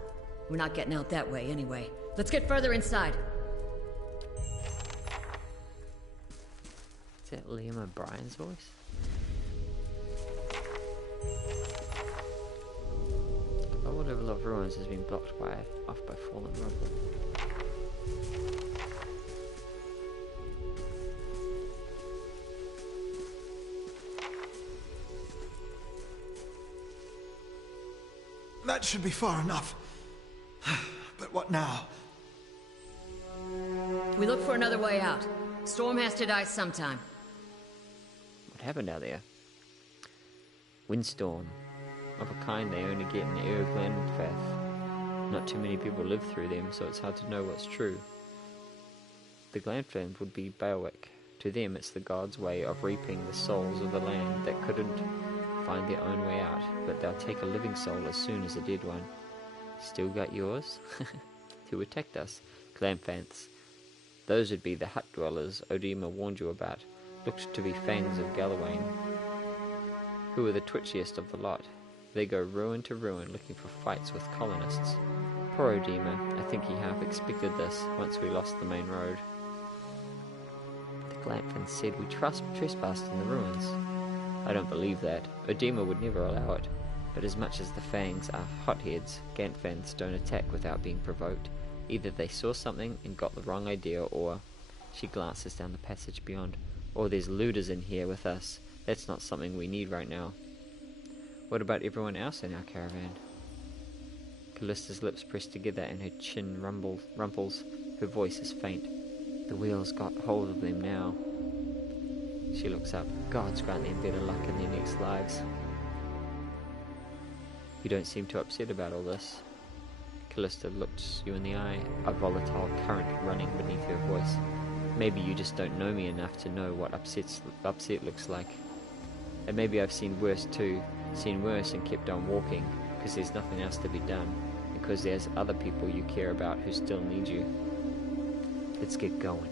We're not getting out that way anyway. Let's get further inside. Is that Liam O'Brien's voice? The lower level of ruins has been blocked off by fallen rubble. That should be far enough. But what now? We look for another way out. Storm has to die sometime. What happened out there? Windstorm. Of a kind they only get in Eorl Glenfath. Not too many people live through them, so it's hard to know what's true. The Glenfath would be Bewick. To them it's the gods' way of reaping the souls of the land that couldn't find their own way out, but they'll take a living soul as soon as a dead one. Still got yours? Who attacked us? Glenfaths. Those would be the hut dwellers Odema warned you about. Looked to be fangs of Galawain. who are the twitchiest of the lot. They go ruin to ruin looking for fights with colonists. Poor Odema, I think he half expected this once we lost the main road. The Glanfins said we trespassed in the ruins. I don't believe that. Odema would never allow it. But as much as the Fangs are hotheads, Glanfins don't attack without being provoked. Either they saw something and got the wrong idea, or... She glances down the passage beyond. Or there's looters in here with us. That's not something we need right now. What about everyone else in our caravan? Callista's lips press together and her chin rumples. Her voice is faint. The wheels got hold of them now. She looks up. Gods grant them better luck in their next lives. You don't seem too upset about all this. Callista looks you in the eye, a volatile current running beneath her voice. Maybe you just don't know me enough to know what upset looks like. And maybe I've seen worse too, seen worse and kept on walking, because there's nothing else to be done, because there's other people you care about who still need you. Let's get going.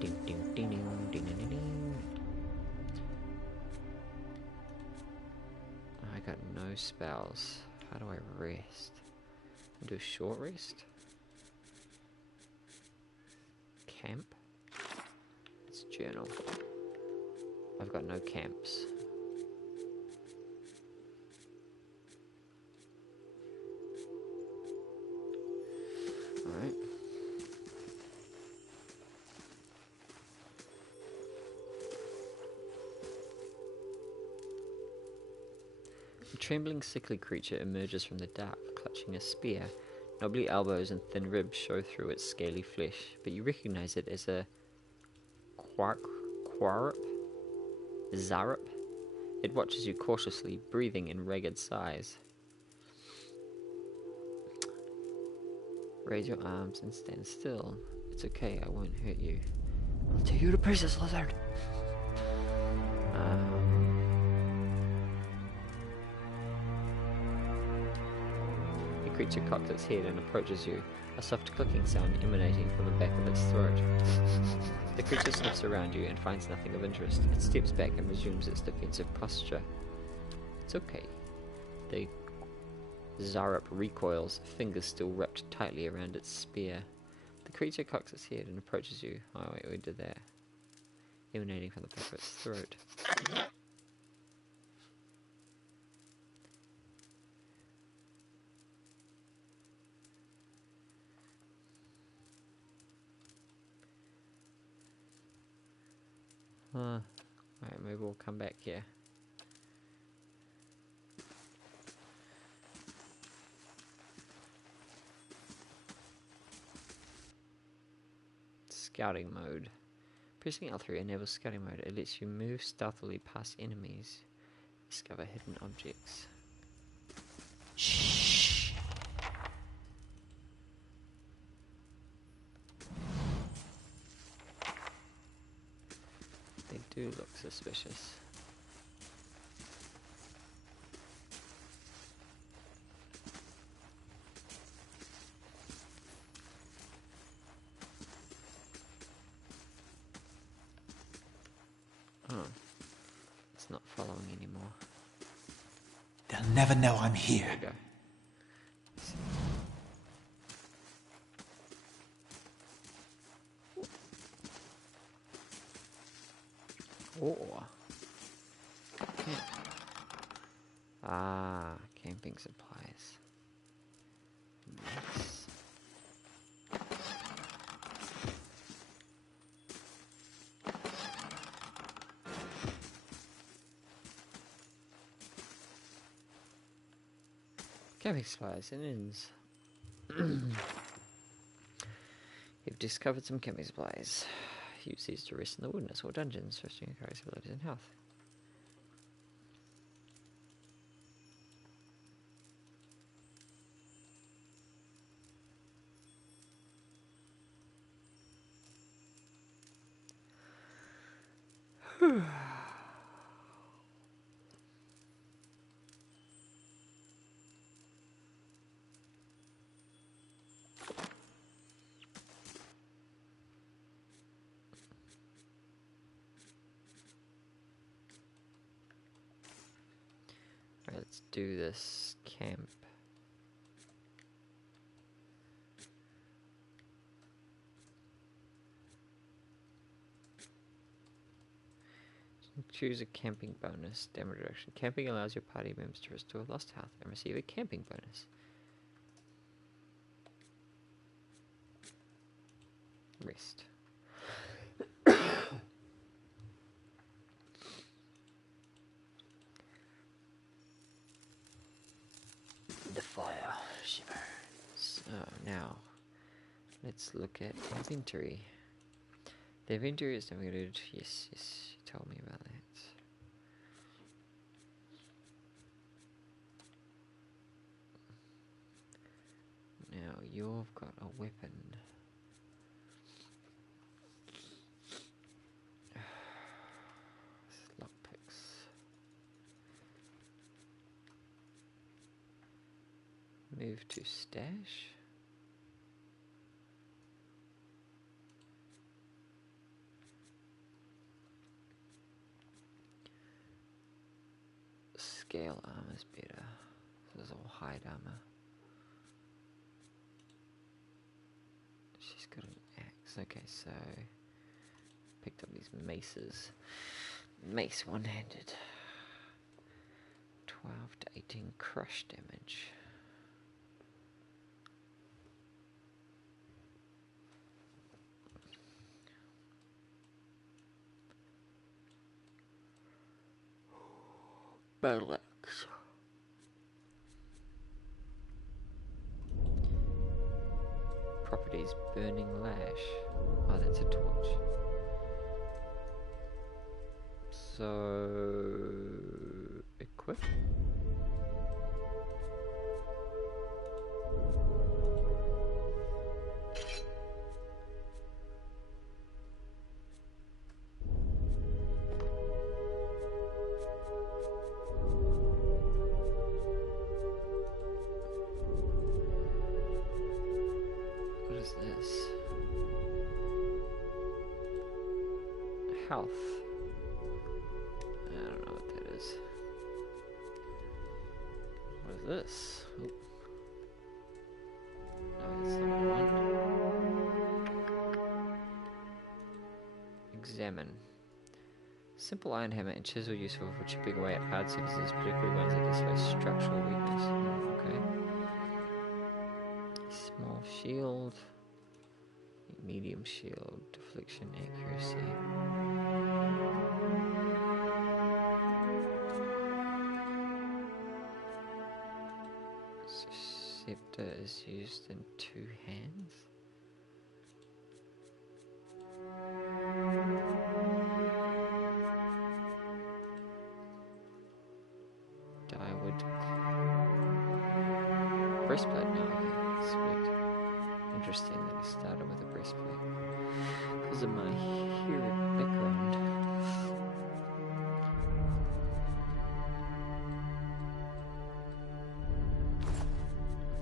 Ding, ding, ding, ding, ding, ding, ding. I got no spells. How do I rest? Do a short rest? Camp? It's journal. I've got no camps. Alright. A trembling, sickly creature emerges from the dark, clutching a spear. Knobbly elbows and thin ribs show through its scaly flesh, but you recognize it as a Zarup. It watches you cautiously, breathing in ragged sighs. Raise your arms and stand still. It's okay, I won't hurt you. I'll tear you to pieces, lizard. The creature cocks its head and approaches you, a soft clicking sound emanating from the back of its throat. The creature sniffs around you and finds nothing of interest. It steps back and resumes its defensive posture. It's okay. The Zarup recoils, fingers still wrapped tightly around its spear. The creature cocks its head and approaches you. Oh wait, we did that. Emanating from the back of its throat. Alright, maybe we'll come back here. Scouting mode. Pressing L3 enables scouting mode. It lets you move stealthily past enemies. Discover hidden objects. Shh. They do look suspicious. Oh, it's not following anymore. They'll never know I'm here. There we go. Oh. Ah, camping supplies. Nice. Camping supplies and inns. You've discovered some camping supplies. Use these to rest in the wilderness or dungeons, resting your character's abilities and health. Let's do this camp. Choose a camping bonus. Damage reduction. Camping allows your party members to restore lost health and receive a camping bonus. Rest. The fire shiver. So now let's look at inventory. The inventory is navigated. Yes, you told me about that. Now you've got a weapon. Lockpicks. Move to stash. Scale armor's better. This is all hide armor. She's got an axe. Okay, so picked up these maces. Mace one-handed. 12 to 18 crush damage. Battle axe. Properties: burning lash. Oh, that's a torch. So equip. Health. I don't know what that is. What is this? Oop. No, that's not what I want. Examine. Simple iron hammer and chisel useful for chipping away at hard surfaces, particularly ones that display structural weakness. Okay. Small shield. Medium shield. Deflection, accuracy. Scepter is used in 2 hands. Dyewood. Breastplate now. Okay, sweet. Interesting that he started with a breastplate. Because of my hero background.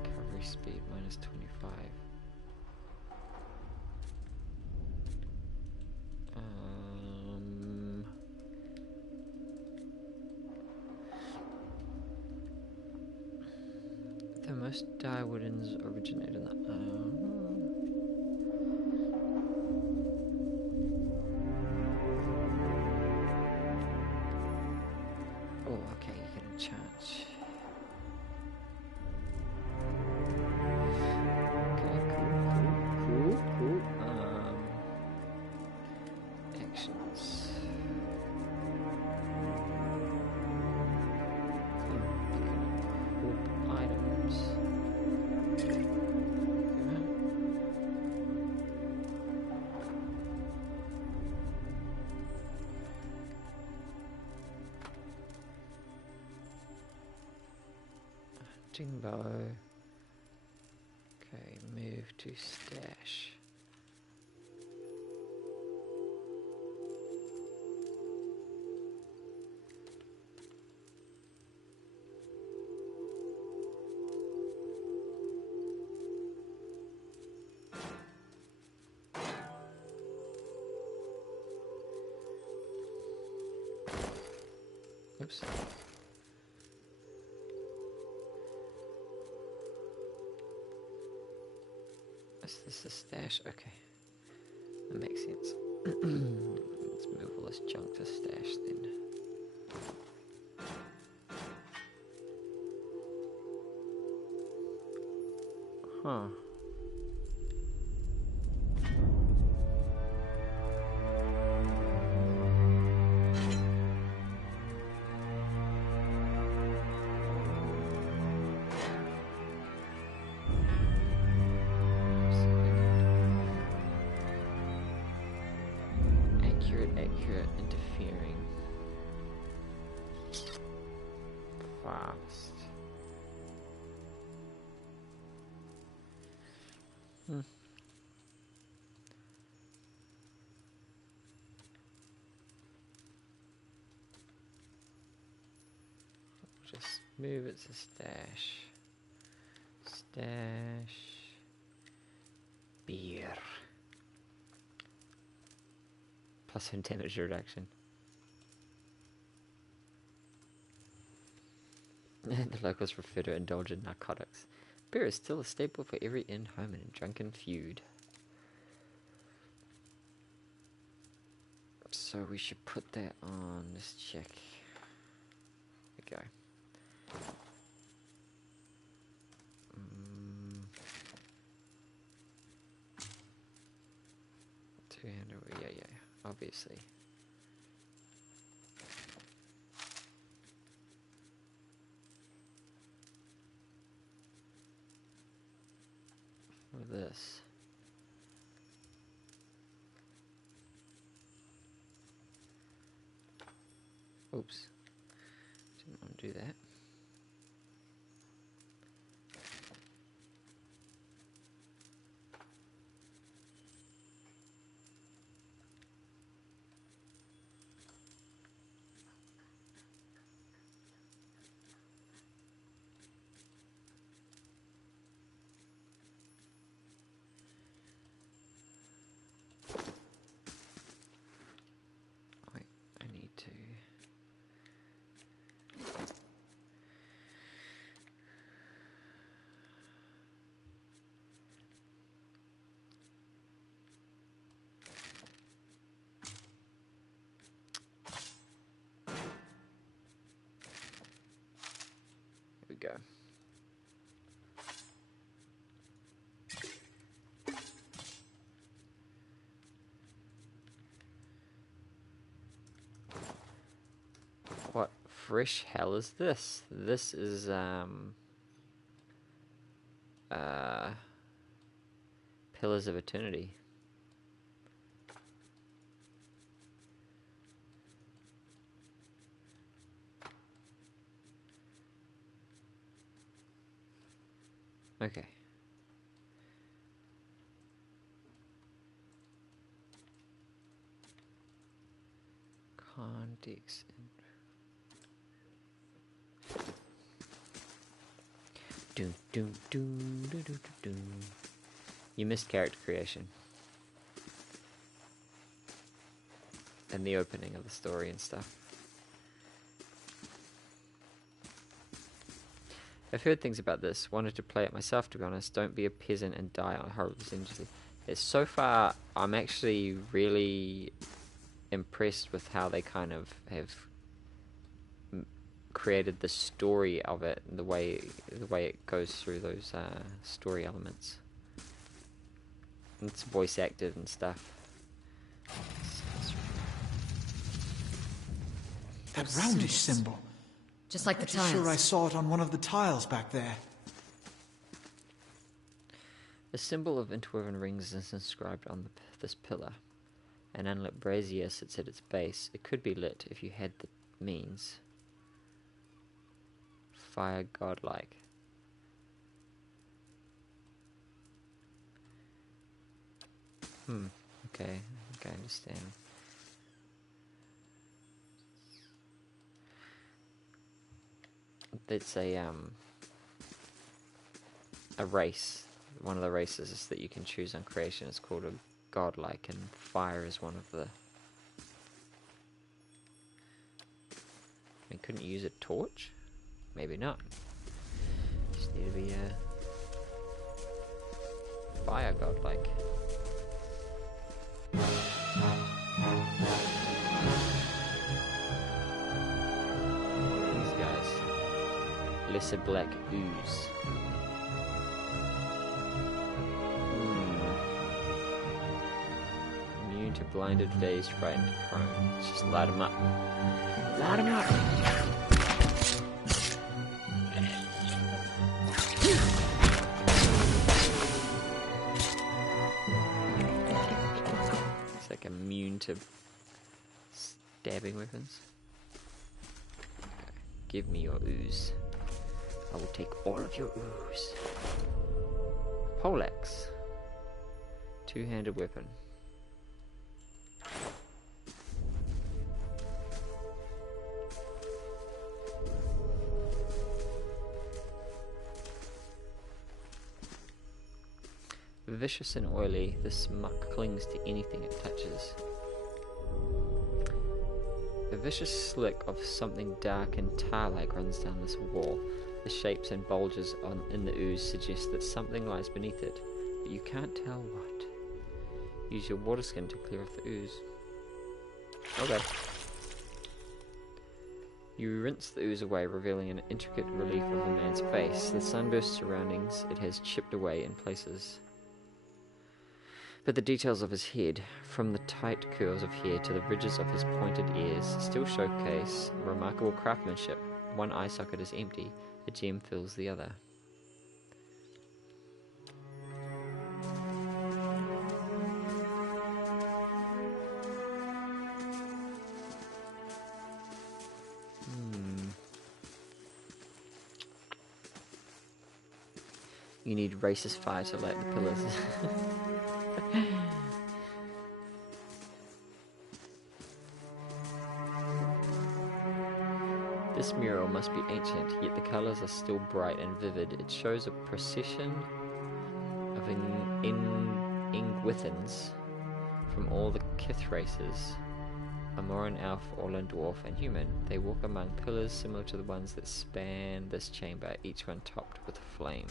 Recovery speed minus 25. The most Dyewoodens originate in the oh, okay, you can charge. Okay, cool. Actions. Equip items. Hunting bow. Okay, move to stash. Oops. is this a stash? Okay. That makes sense. Let's move all this junk to stash then. Huh. Accurate, interfering. Fast. Just move it to stash. Stash. Beer. Plus 1 damage reduction. The locals prefer to indulge in narcotics. Beer is still a staple for every inn, home, and drunken feud. So we should put that on. Let's check. There we go. 200. Yeah. Obviously. For this. Oops. Didn't want to do that. Go. What fresh hell is this? This is Pillars of Eternity. Okay. Context. Doom, doom, doom, doom, doom, doom. You missed character creation. And the opening of the story and stuff. I've heard things about this. Wanted to play it myself, to be honest. Don't be a peasant and die on horrible injury. So far, I'm actually really impressed with how they kind of have created the story of it, the way it goes through those story elements. It's voice acted and stuff. That roundish symbol. Just like the tiles. tiles. I'm sure I saw it on one of the tiles back there. The symbol of interwoven rings is inscribed on this pillar. An unlit brazier sits at its base. It could be lit if you had the means. Fire godlike. Okay, I understand. It's a race. One of the races that you can choose on creation is called a godlike, and fire is one of the... I mean, couldn't you use a torch? Maybe not. Just need to be fire godlike. These guys. Lesser black ooze. Immune to blinded, dazed, frightened, prone. Let's just light them up. Light them up! It's like immune to stabbing weapons. Okay. Give me your ooze. I will take all of your ooze. Poleaxe. Two-handed weapon. Vicious and oily, this muck clings to anything it touches. A vicious slick of something dark and tar-like runs down this wall. The shapes and bulges in the ooze suggest that something lies beneath it, but you can't tell what. Use your water skin to clear off the ooze. Okay. You rinse the ooze away, revealing an intricate relief of a man's face. The sunburst surroundings it has chipped away in places. But the details of his head, from the tight curls of hair to the ridges of his pointed ears, still showcase remarkable craftsmanship. One eye socket is empty, a gem fills the other. You need racist fire to light the pillars. This mural must be ancient, yet the colours are still bright and vivid. It shows a procession of Ingwithans from all the Kith races, Amoran, Elf, Orlan, Dwarf, and Human. They walk among pillars similar to the ones that span this chamber, each one topped with a flame.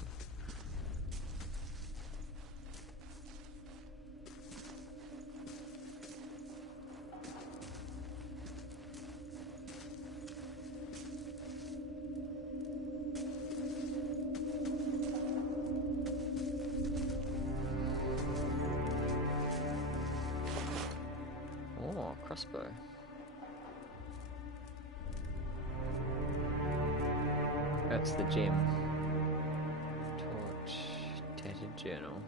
Crossbow. That's the gem. Torch. Tattered journal.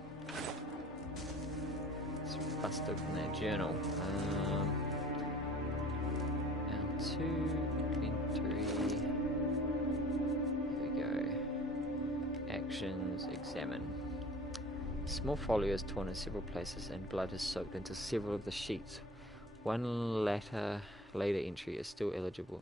Let's bust open that journal. L2, inventory. Here we go. Actions, examine. Small folio is torn in several places and blood is soaked into several of the sheets. One later entry is still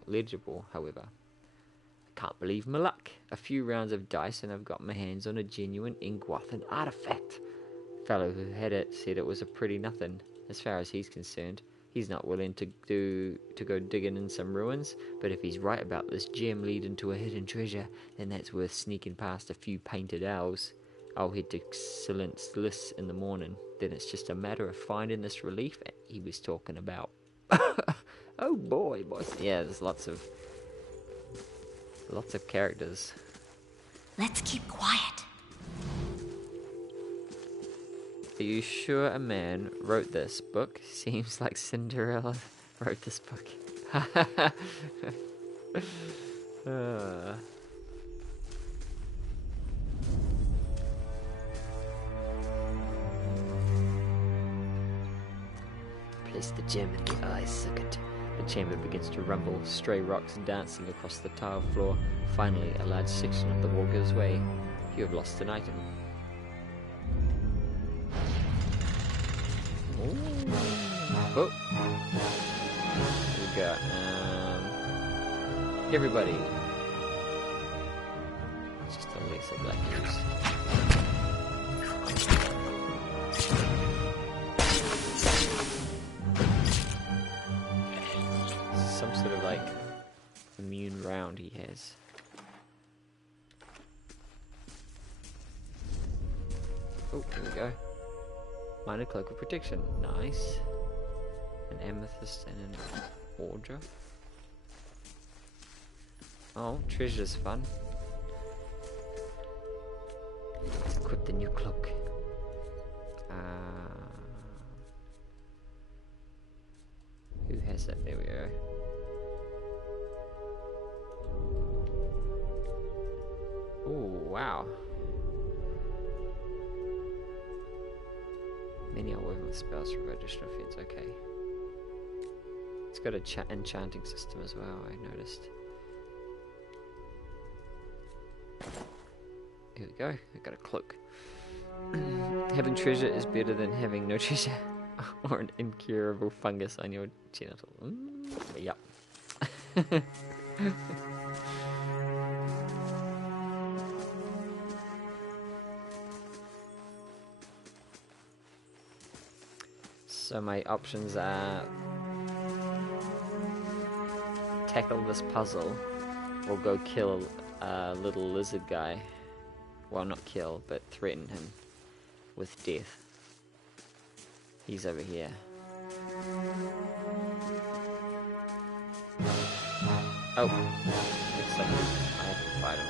legible, however. I can't believe my luck. A few rounds of dice and I've got my hands on a genuine Ingwathan artifact. The fellow who had it said it was a pretty nothing. As far as he's concerned, he's not willing to go digging in some ruins, but if he's right about this gem leading to a hidden treasure, then that's worth sneaking past a few painted owls. I'll head to Silence Liss in the morning. Then it's just a matter of finding this relief he was talking about. Oh boy, boys. Yeah, there's lots of characters. Let's keep quiet. Are you sure a man wrote this book? Seems like Cinderella wrote this book. Place the gem in the eye socket. The chamber begins to rumble, stray rocks dancing across the tile floor. Finally, a large section of the wall gives way. You have lost an item. Ooh. Oh! Here we go. Everybody. It's just a lace of black ooze. Some sort of like immune round he has. Oh, here we go. Minor cloak of protection. Nice. An amethyst and an ordre. Oh, treasure's fun. Let's equip the new cloak. Who has it? There we go. Oh, wow. Many are woven with spells for additional feats. Okay. It's got a enchanting system as well, I noticed. Here we go. I got a cloak. Having treasure is better than having no treasure. Or an incurable fungus on your genital. Yep. So my options are tackle this puzzle or go kill a little lizard guy. Well, not kill, but threaten him with death. He's over here. Oh, looks like I have to fight him.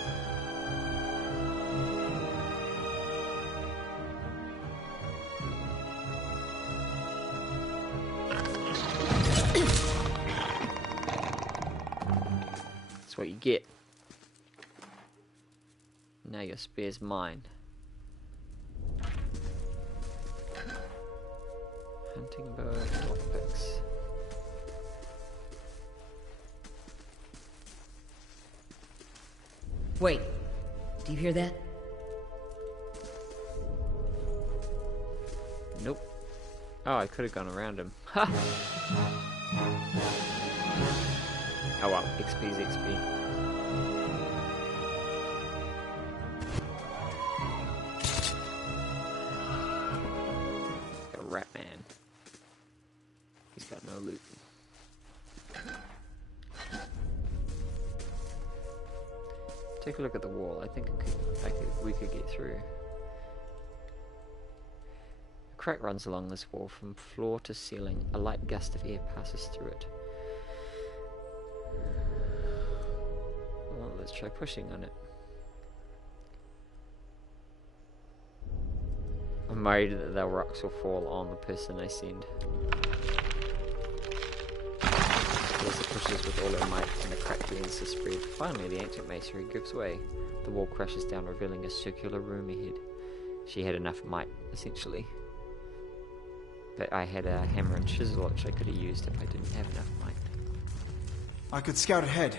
That's what you get. Now your spear's mine. Hunting bow, lockpicks. Wait, do you hear that? Nope. Oh, I could have gone around him. Ha! Oh well, XP's XP. Rat man. He's got no loot. Take a look at the wall. I think we could get through. A crack runs along this wall from floor to ceiling. A light gust of air passes through it. Well, let's try pushing on it. I'm worried that the rocks will fall on the person I send. Melissa pushes with all her might and the crack begins to spread. Finally, the ancient masonry gives way. The wall crashes down, revealing a circular room ahead. She had enough might, essentially. But I had a hammer and chisel which I could have used if I didn't have enough might. I could scout ahead.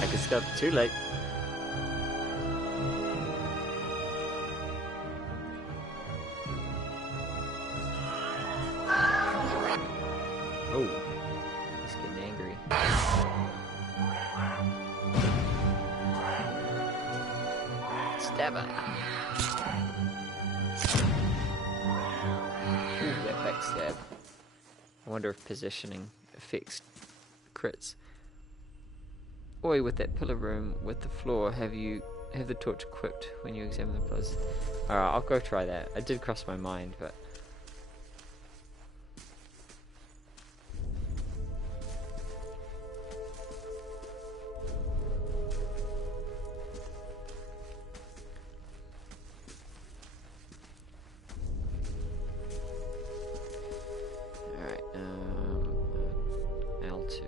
I could scout too late. Oh, he's getting angry. Stab her. Ooh, that backstab. I wonder if positioning affects crits. Oi, with that pillar room with the floor, have the torch equipped when you examine the pillars? Alright, I'll go try that. I did cross my mind, but L2.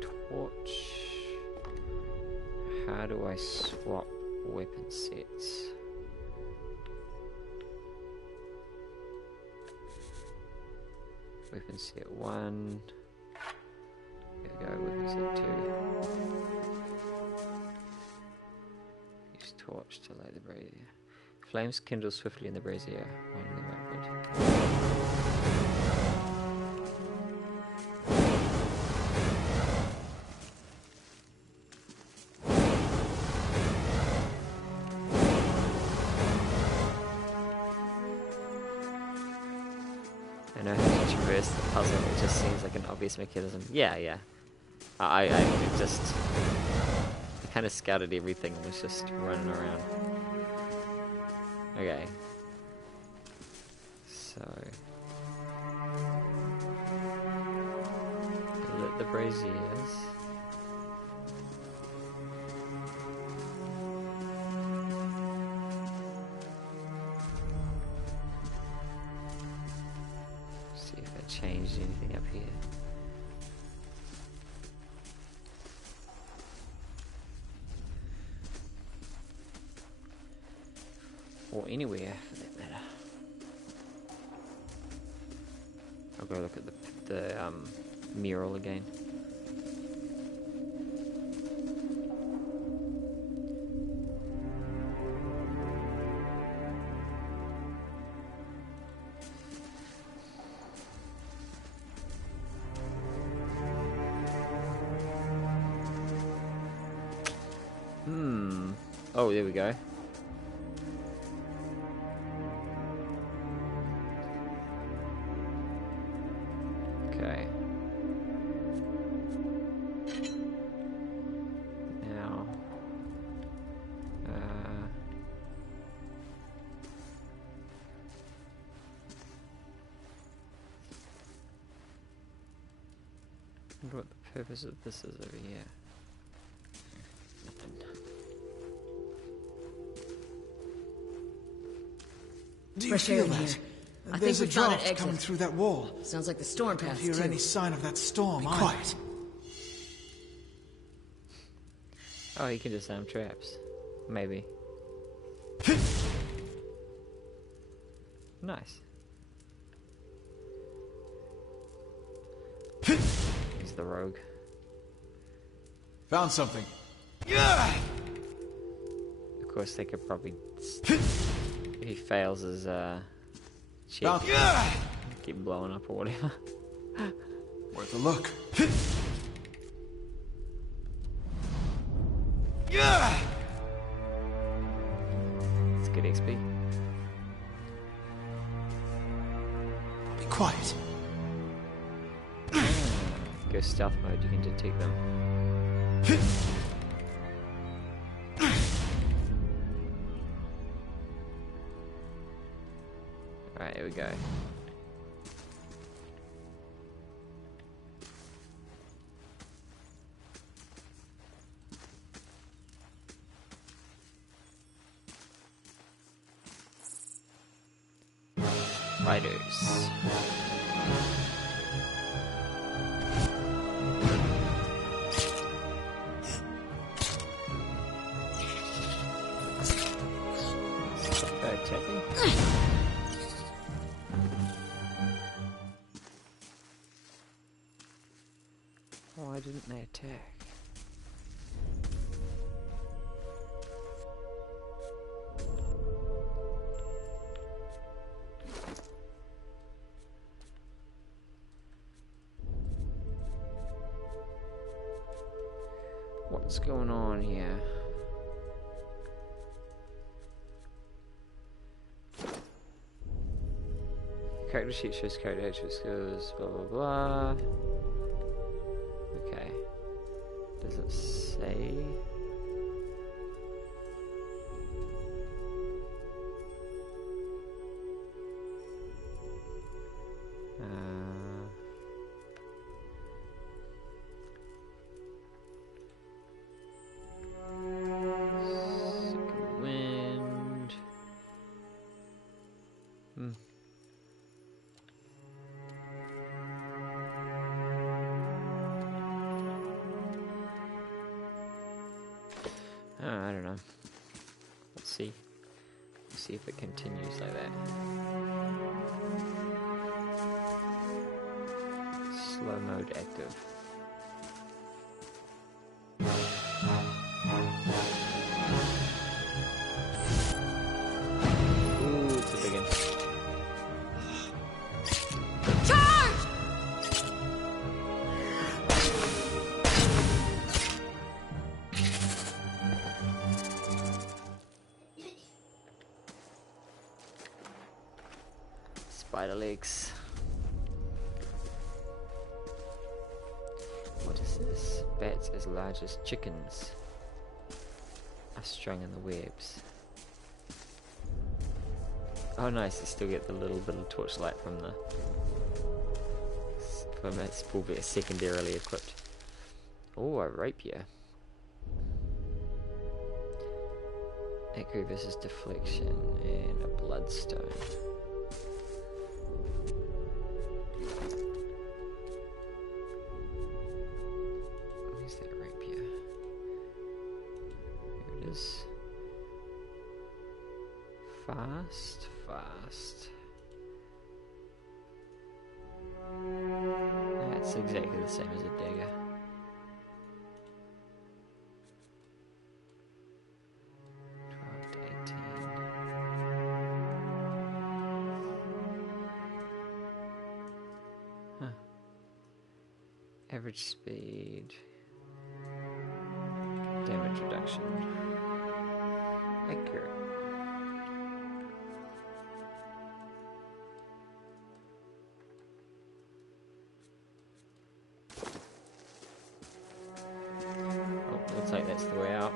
Torch. How do I swap weapon sets? Weapon set 1. There we go, weapon set 2. Use torch to light the brazier. Flames kindle swiftly in the brazier, pointing them outward. I know how to traverse the puzzle, it just seems like an obvious mechanism. Yeah. I just kind of scouted everything and was just running around. Okay. So... lit the braziers. See if that changed anything up here. Or anywhere, for that matter. I'll go look at the mural again. Oh, there we go. Okay. Now, I wonder what the purpose of this is over here. Do you Fresh air feel in that? here. I think There's a we found an draft coming exit. through that wall. Sounds like the storm I don't passed hear too. any sign of that storm. Be either. quiet. Oh, you can disarm traps. Maybe. Nice. He's the rogue. Found something. Of course, they could probably... if he fails his, check, keep blowing up or whatever. Worth a look. It's good XP. Be quiet. Go stealth mode, you can detect them. Alright, here we go. Riders. Attacking. Why didn't they attack? What's going on here? Character sheet shows character attribute skills, blah blah blah. Okay. Does it say? Second wind. I don't know. Let's see. Let's see if it continues like that. Slow mode active. Ooh, it's a big one. Spider legs. What is this? Bats as large as chickens. are strung in the webs. Oh nice, you still get the little bit of torchlight from the... It's probably secondarily equipped. Oh, a rapier. Accuracy versus deflection and a bloodstone. Where's that rapier? Here it is. Fast. That's exactly the same as a dagger. Average speed, damage reduction, accurate. Oh, looks like that's the way out.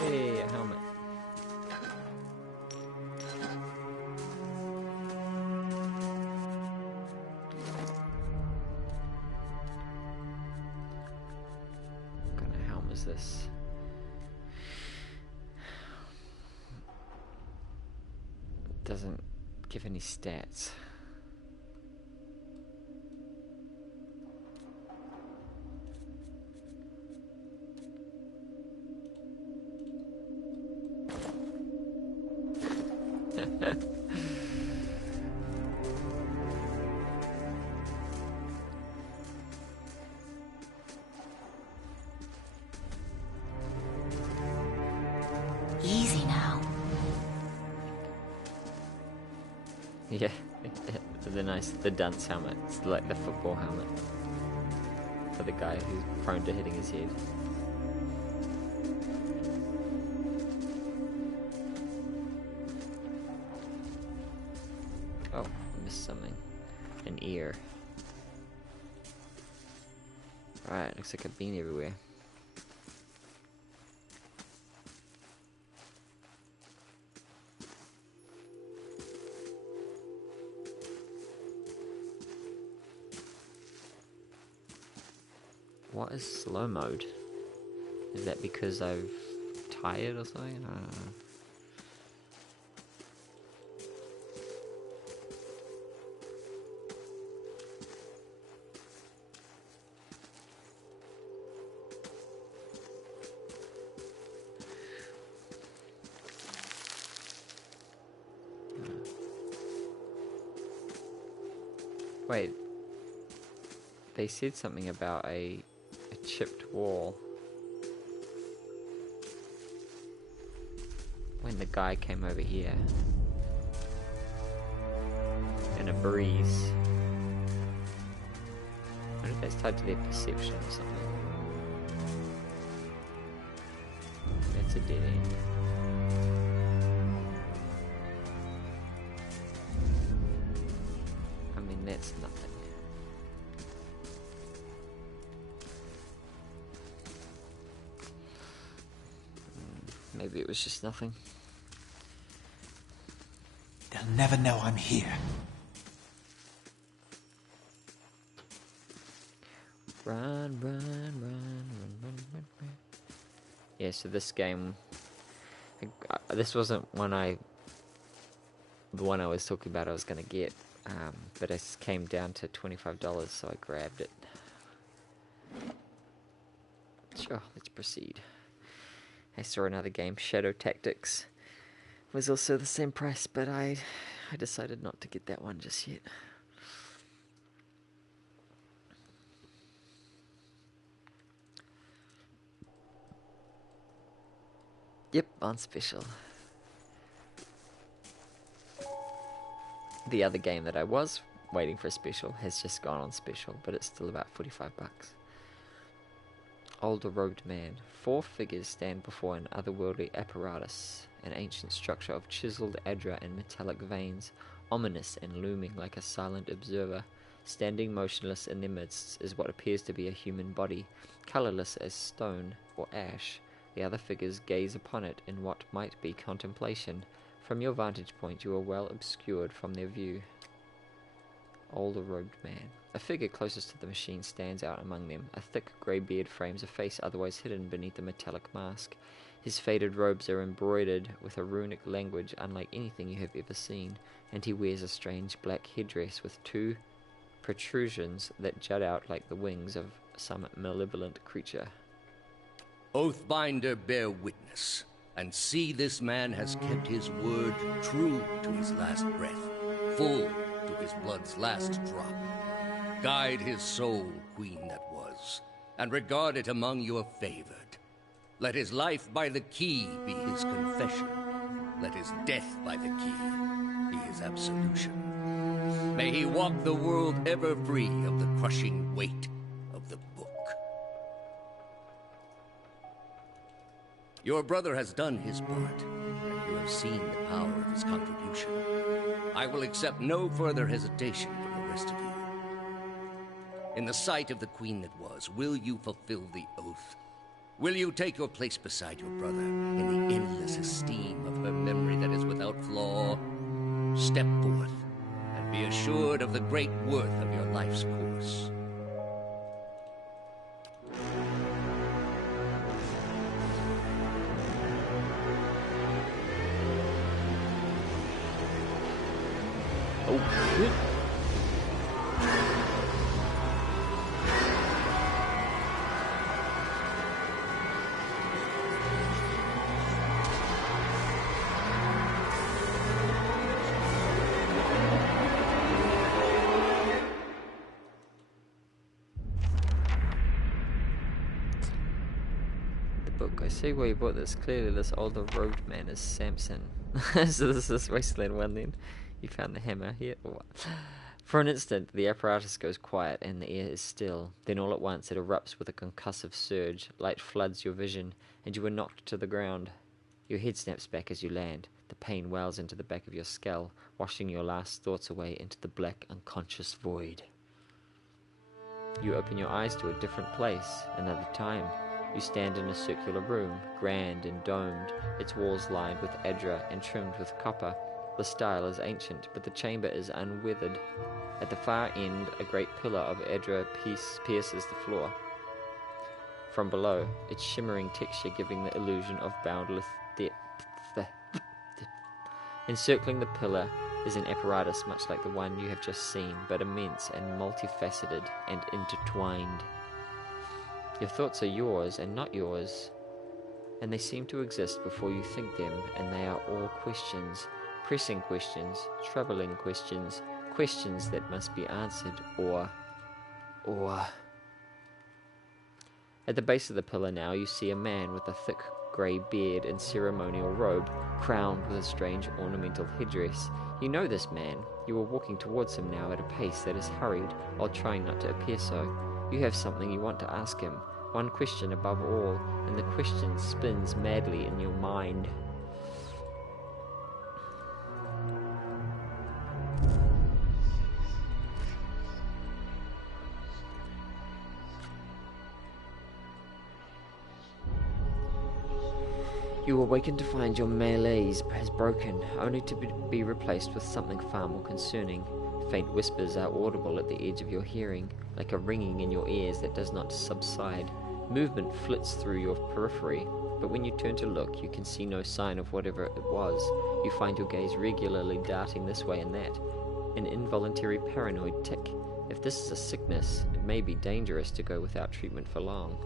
Hey, a helmet. This doesn't give any stats. Easy now. Yeah, the dunce helmet. It's like the football helmet for the guy who's prone to hitting his head. Oh, I missed something. An ear. Right, looks like I've been everywhere. What is slow mode? Is that because I'm tired or something? I don't know. Wait. They said something about a chipped wall when the guy came over here in a breeze. I wonder if that's tied to their perception or something. That's a dead end. I mean, that's nothing. Maybe it was just nothing. They'll never know I'm here. Run. Yeah, so this game... this wasn't the one I was talking about I was going to get. But it came down to $25, so I grabbed it. Sure, let's proceed. I saw another game, Shadow Tactics, was also the same price, but I decided not to get that one just yet. Yep, on special. The other game that I was waiting for a special has just gone on special, but it's still about $45. Older robed man. 4 figures stand before an otherworldly apparatus, an ancient structure of chiseled adra and metallic veins, ominous and looming like a silent observer. Standing motionless in their midst is what appears to be a human body, colourless as stone or ash. The other figures gaze upon it in what might be contemplation. From your vantage point, you are well obscured from their view. Older robed man. A figure closest to the machine stands out among them. A thick grey beard frames a face otherwise hidden beneath a metallic mask. His faded robes are embroidered with a runic language unlike anything you have ever seen, and he wears a strange black headdress with two protrusions that jut out like the wings of some malevolent creature. Oathbinder, bear witness, and see this man has kept his word true to his last breath, full to his blood's last drop. Guide his soul, queen that was, and regard it among your favored. Let his life by the key be his confession. Let his death by the key be his absolution. May he walk the world ever free of the crushing weight of the book. Your brother has done his part, and you have seen the power of his contribution. I will accept no further hesitation from the rest of you. In the sight of the queen that was, will you fulfill the oath? Will you take your place beside your brother in the endless esteem of her memory that is without flaw? Step forth, and be assured of the great worth of your life's course. Oh, shit. I see why you bought this. Clearly this older robed man is Samson. So this is Wasteland 1 then. You found the hammer here. Or what? For an instant the apparatus goes quiet and the air is still. Then all at once it erupts with a concussive surge. Light floods your vision and you are knocked to the ground. Your head snaps back as you land. The pain wells into the back of your skull, washing your last thoughts away into the black unconscious void. You open your eyes to a different place, another time. You stand in a circular room, grand and domed, its walls lined with Edra and trimmed with copper. The style is ancient, but the chamber is unweathered. At the far end, a great pillar of Edra pierces the floor. From below, its shimmering texture giving the illusion of boundless depth. Encircling the pillar is an apparatus much like the one you have just seen, but immense and multifaceted and intertwined. Your thoughts are yours and not yours, and they seem to exist before you think them, and they are all questions, pressing questions, troubling questions, questions that must be answered, or... At the base of the pillar now you see a man with a thick grey beard and ceremonial robe, crowned with a strange ornamental headdress. You know this man. You are walking towards him now at a pace that is hurried, while trying not to appear so. You have something you want to ask him, one question above all, and the question spins madly in your mind. You awaken to find your malaise has broken, only to be replaced with something far more concerning. Faint whispers are audible at the edge of your hearing, like a ringing in your ears that does not subside. Movement flits through your periphery, but when you turn to look, you can see no sign of whatever it was. You find your gaze regularly darting this way and that, an involuntary paranoid tick. If this is a sickness, it may be dangerous to go without treatment for long.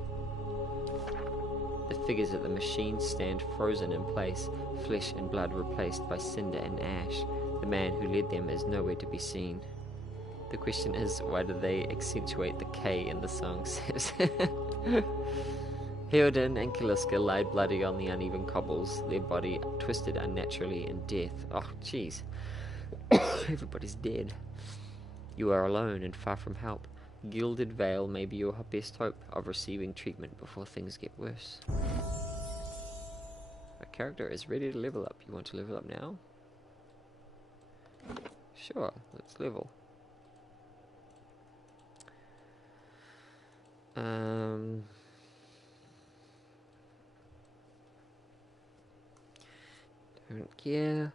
The figures at the machine stand frozen in place, flesh and blood replaced by cinder and ash. The man who led them is nowhere to be seen. The question is, why do they accentuate the K in the song? Heoden and Kaliska lie bloody on the uneven cobbles, their body twisted unnaturally in death. Oh, jeez. Everybody's dead. You are alone and far from help. Gilded Veil may be your best hope of receiving treatment before things get worse. Our character is ready to level up. You want to level up now? Sure, let's level. Don't care.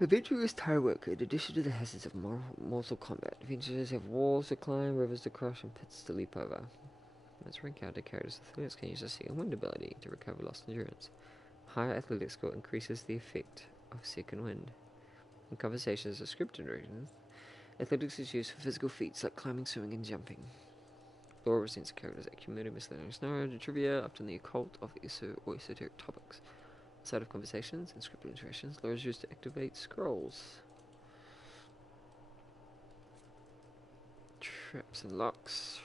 Adventurers tire work. In addition to the hazards of mortal combat, adventurers have walls to climb, rivers to cross, and pits to leap over. Let's rank out the characters. Athletics can use a second wind ability to recover lost endurance. Higher athletics score increases the effect of second wind. In conversations of scripted regions, athletics is used for physical feats like climbing, swimming, and jumping. Lore presents characters that accumulate miscellaneous knowledge and trivia up to the occult of or esoteric topics. Outside of conversations and scripted interactions, lore is used to activate scrolls. Traps and locks.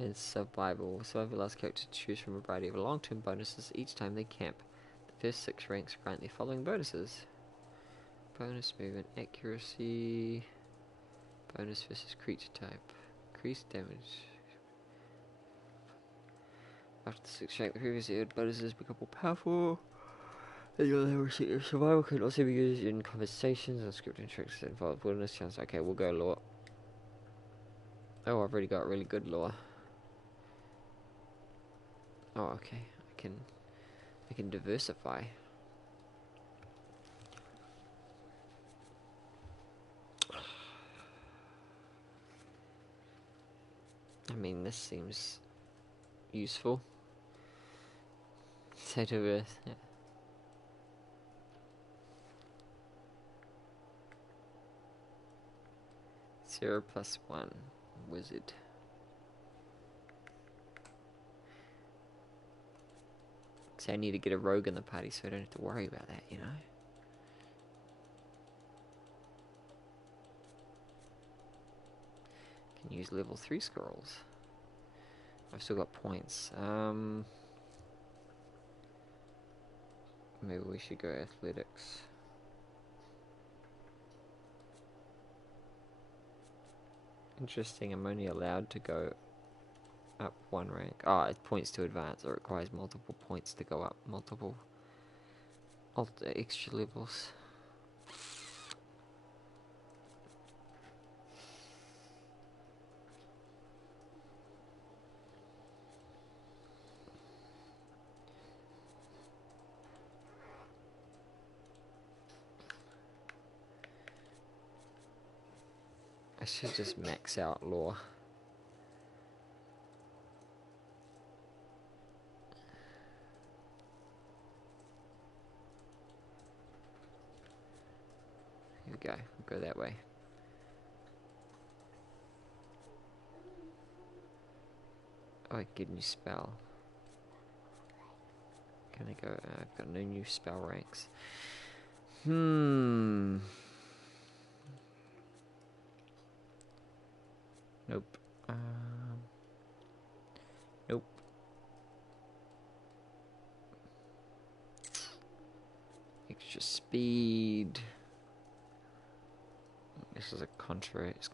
In survival allows characters to choose from a variety of long-term bonuses each time they camp. The first 6 ranks grant the following bonuses: bonus movement, accuracy, bonus versus creature type, increased damage. After the 6th rank, the previously earned bonuses become more powerful. And your level of survival can also be used in conversations and scripted interactions that involve wilderness chance. Okay, we'll go lore. Oh, I've already got really good lore. Oh, okay. I can diversify. I mean, this seems useful. State of Earth, yeah. Zero plus 1 wizard. So I need to get a rogue in the party so I don't have to worry about that, you know? Can use level 3 scrolls. I've still got points. Maybe we should go athletics. Interesting, I'm only allowed to go up 1 rank. Ah, it points to advance. It requires multiple points to go up multiple extra levels. I should just max out lore. Here we go. We'll go that way. Oh, get a new spell. Can I go? I've got no new spell ranks. Nope. Nope. Extra speed. This is a contra. It's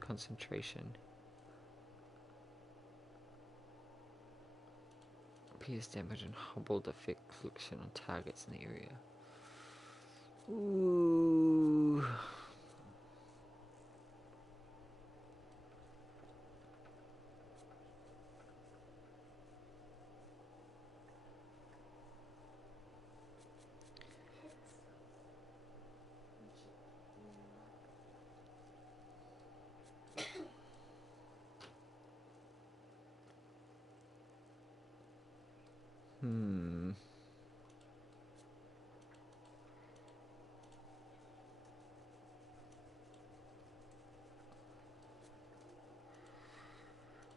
concentration. Pierce damage and hobbled effect collection on targets in the area. Ooh.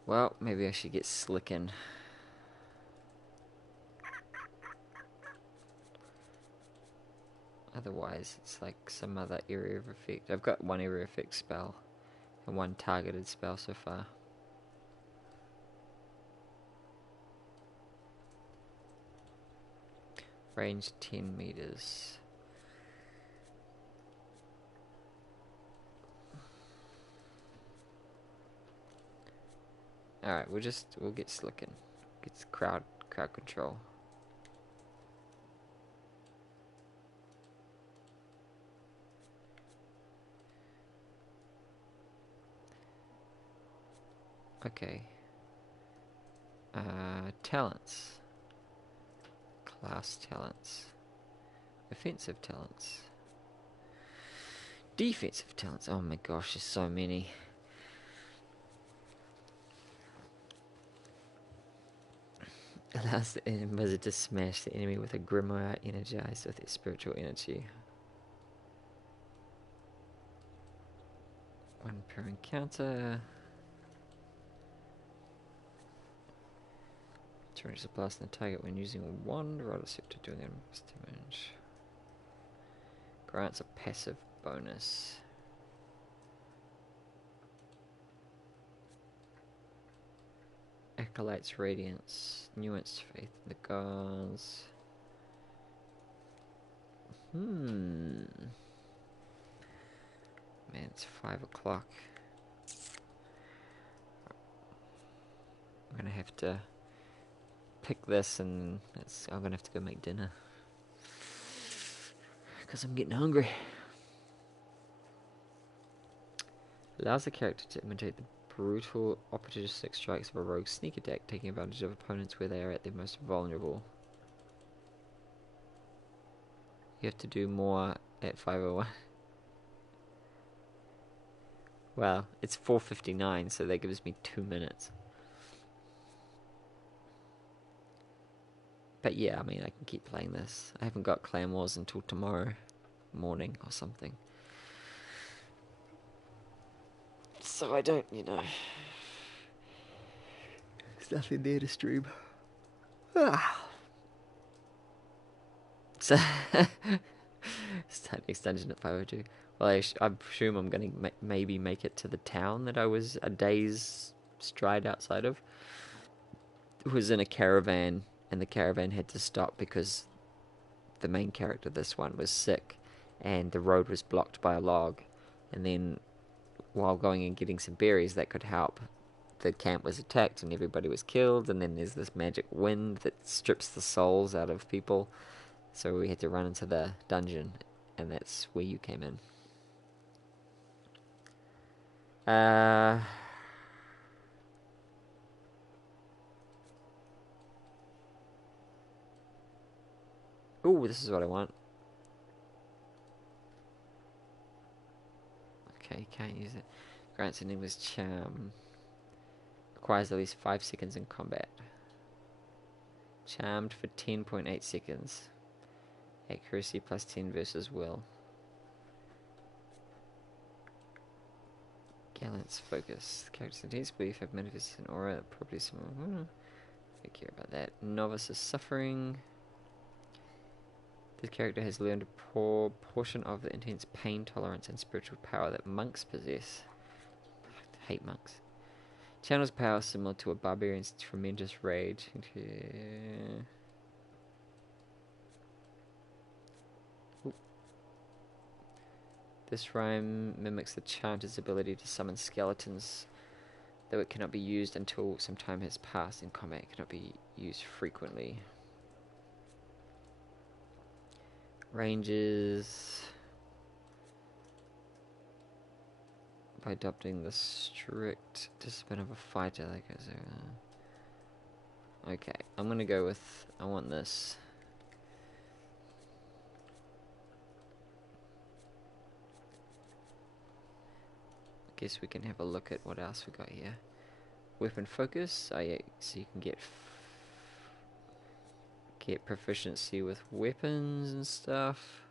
Well, maybe I should get slickin'. Otherwise, it's like some other area of effect. I've got 1 area effect spell and 1 targeted spell so far. Range 10 meters. Alright, we'll get slicking. Get crowd control. Okay. Talents. Class talents. Offensive talents. Defensive talents. Oh my gosh, there's so many. Allows the wizard to smash the enemy with a grimoire energized with its spiritual energy. 1 per encounter. Charges a blast on the target when using a wand. Roll a suit to do the most damage. Grants a passive bonus. Acolyte's Radiance. Nuanced Faith in the Gods. Man, it's 5 o'clock. I'm gonna have to pick this and I'm gonna have to go make dinner. Because I'm getting hungry. Allows the character to imitate the brutal, opportunistic strikes of a rogue sneak attack, taking advantage of opponents where they are at their most vulnerable. You have to do more at 5:01. Well, it's 4:59, so that gives me 2 minutes. But yeah, I mean, I can keep playing this. I haven't got Clan Wars until tomorrow morning or something. So I don't, you know. There's nothing there to stream. So, start next dungeon at 5:02. Well, I assume I'm going to maybe make it to the town that I was a day's stride outside of. It was in a caravan, and the caravan had to stop because the main character, this one, was sick, and the road was blocked by a log. And then, while going and getting some berries that could help, the camp was attacked and everybody was killed, and then there's this magic wind that strips the souls out of people. So we had to run into the dungeon, and that's where you came in. Ooh, this is what I want. Okay, can't use it. Grants an English charm. Requires at least 5 seconds in combat. Charmed for 10.8 seconds. Accuracy plus 10 versus will. Gallant's focus. The character's intense belief have manifested an aura that probably some. I care about that. Novice is suffering. This character has learned a portion of the intense pain tolerance and spiritual power that monks possess. I hate monks. Channels power similar to a barbarian's tremendous rage. This rhyme mimics the chanter's ability to summon skeletons, though it cannot be used until some time has passed in combat. It cannot be used frequently. Ranges. By adopting the strict discipline of a fighter, that goes over. Okay, I'm gonna go with. I want this. Guess we can have a look at what else we got here. Weapon focus. Oh yeah, so you can get proficiency with weapons and stuff.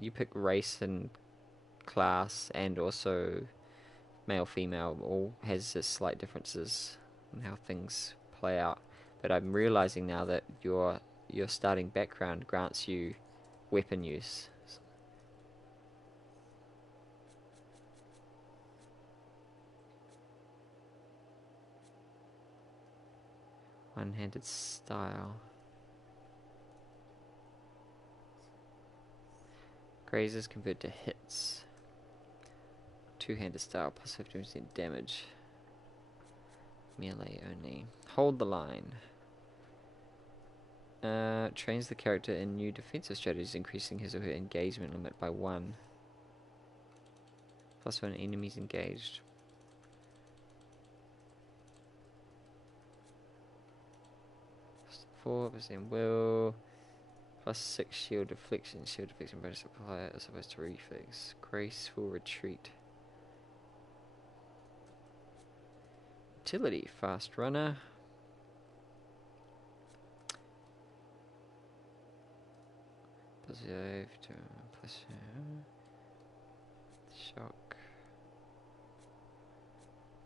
You pick race and class, and also male, female, all has its slight differences in how things play out. But I'm realizing now that your starting background grants you weapon use. One-handed style. Grazes convert to hits. Two-handed style, plus 15% damage. Melee only. Hold the line. Trains the character in new defensive strategies, increasing his or her engagement limit by 1. Plus 1 enemies engaged. Plus 4% will. Plus 6 shield deflection bonus applied as opposed to refix. Graceful retreat. Utility, fast runner. Positive to plus shock.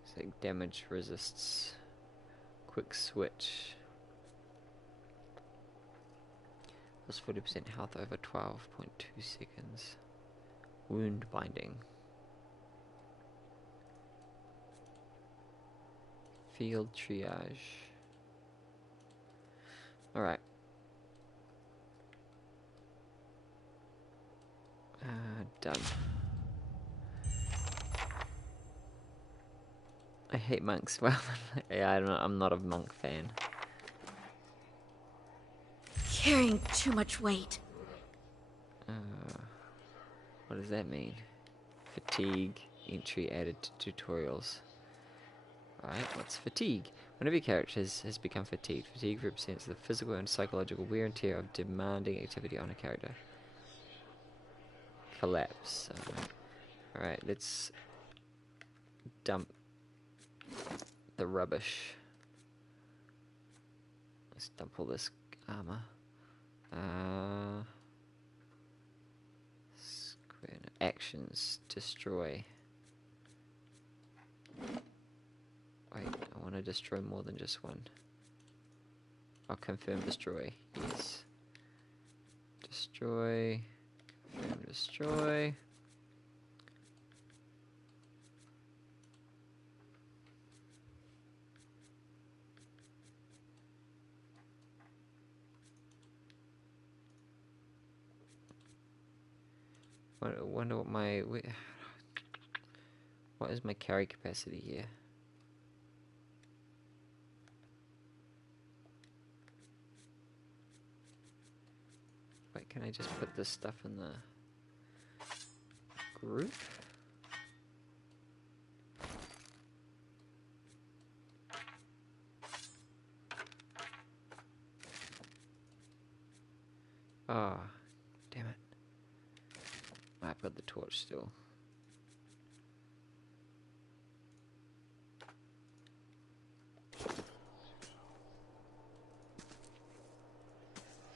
It's like damage resists. Quick switch. Plus 40% health over 12.2 seconds. Wound binding. Field triage. Alright. Done. I hate monks. Well, yeah, I'm not a monk fan. Carrying too much weight. What does that mean? Fatigue. Entry added to tutorials. Alright, what's fatigue? Whenever your character has become fatigued, fatigue represents the physical and psychological wear and tear of demanding activity on a character. Collapse. Alright, let's dump the rubbish. Let's dump all this armor. Actions. Destroy. Wait, I want to destroy more than just one. I'll confirm destroy. Yes. Destroy. Confirm destroy. I wonder what my... What is my carry capacity here? Wait, can I just put this stuff in the group? Ah, oh, damn it. I've got the torch still.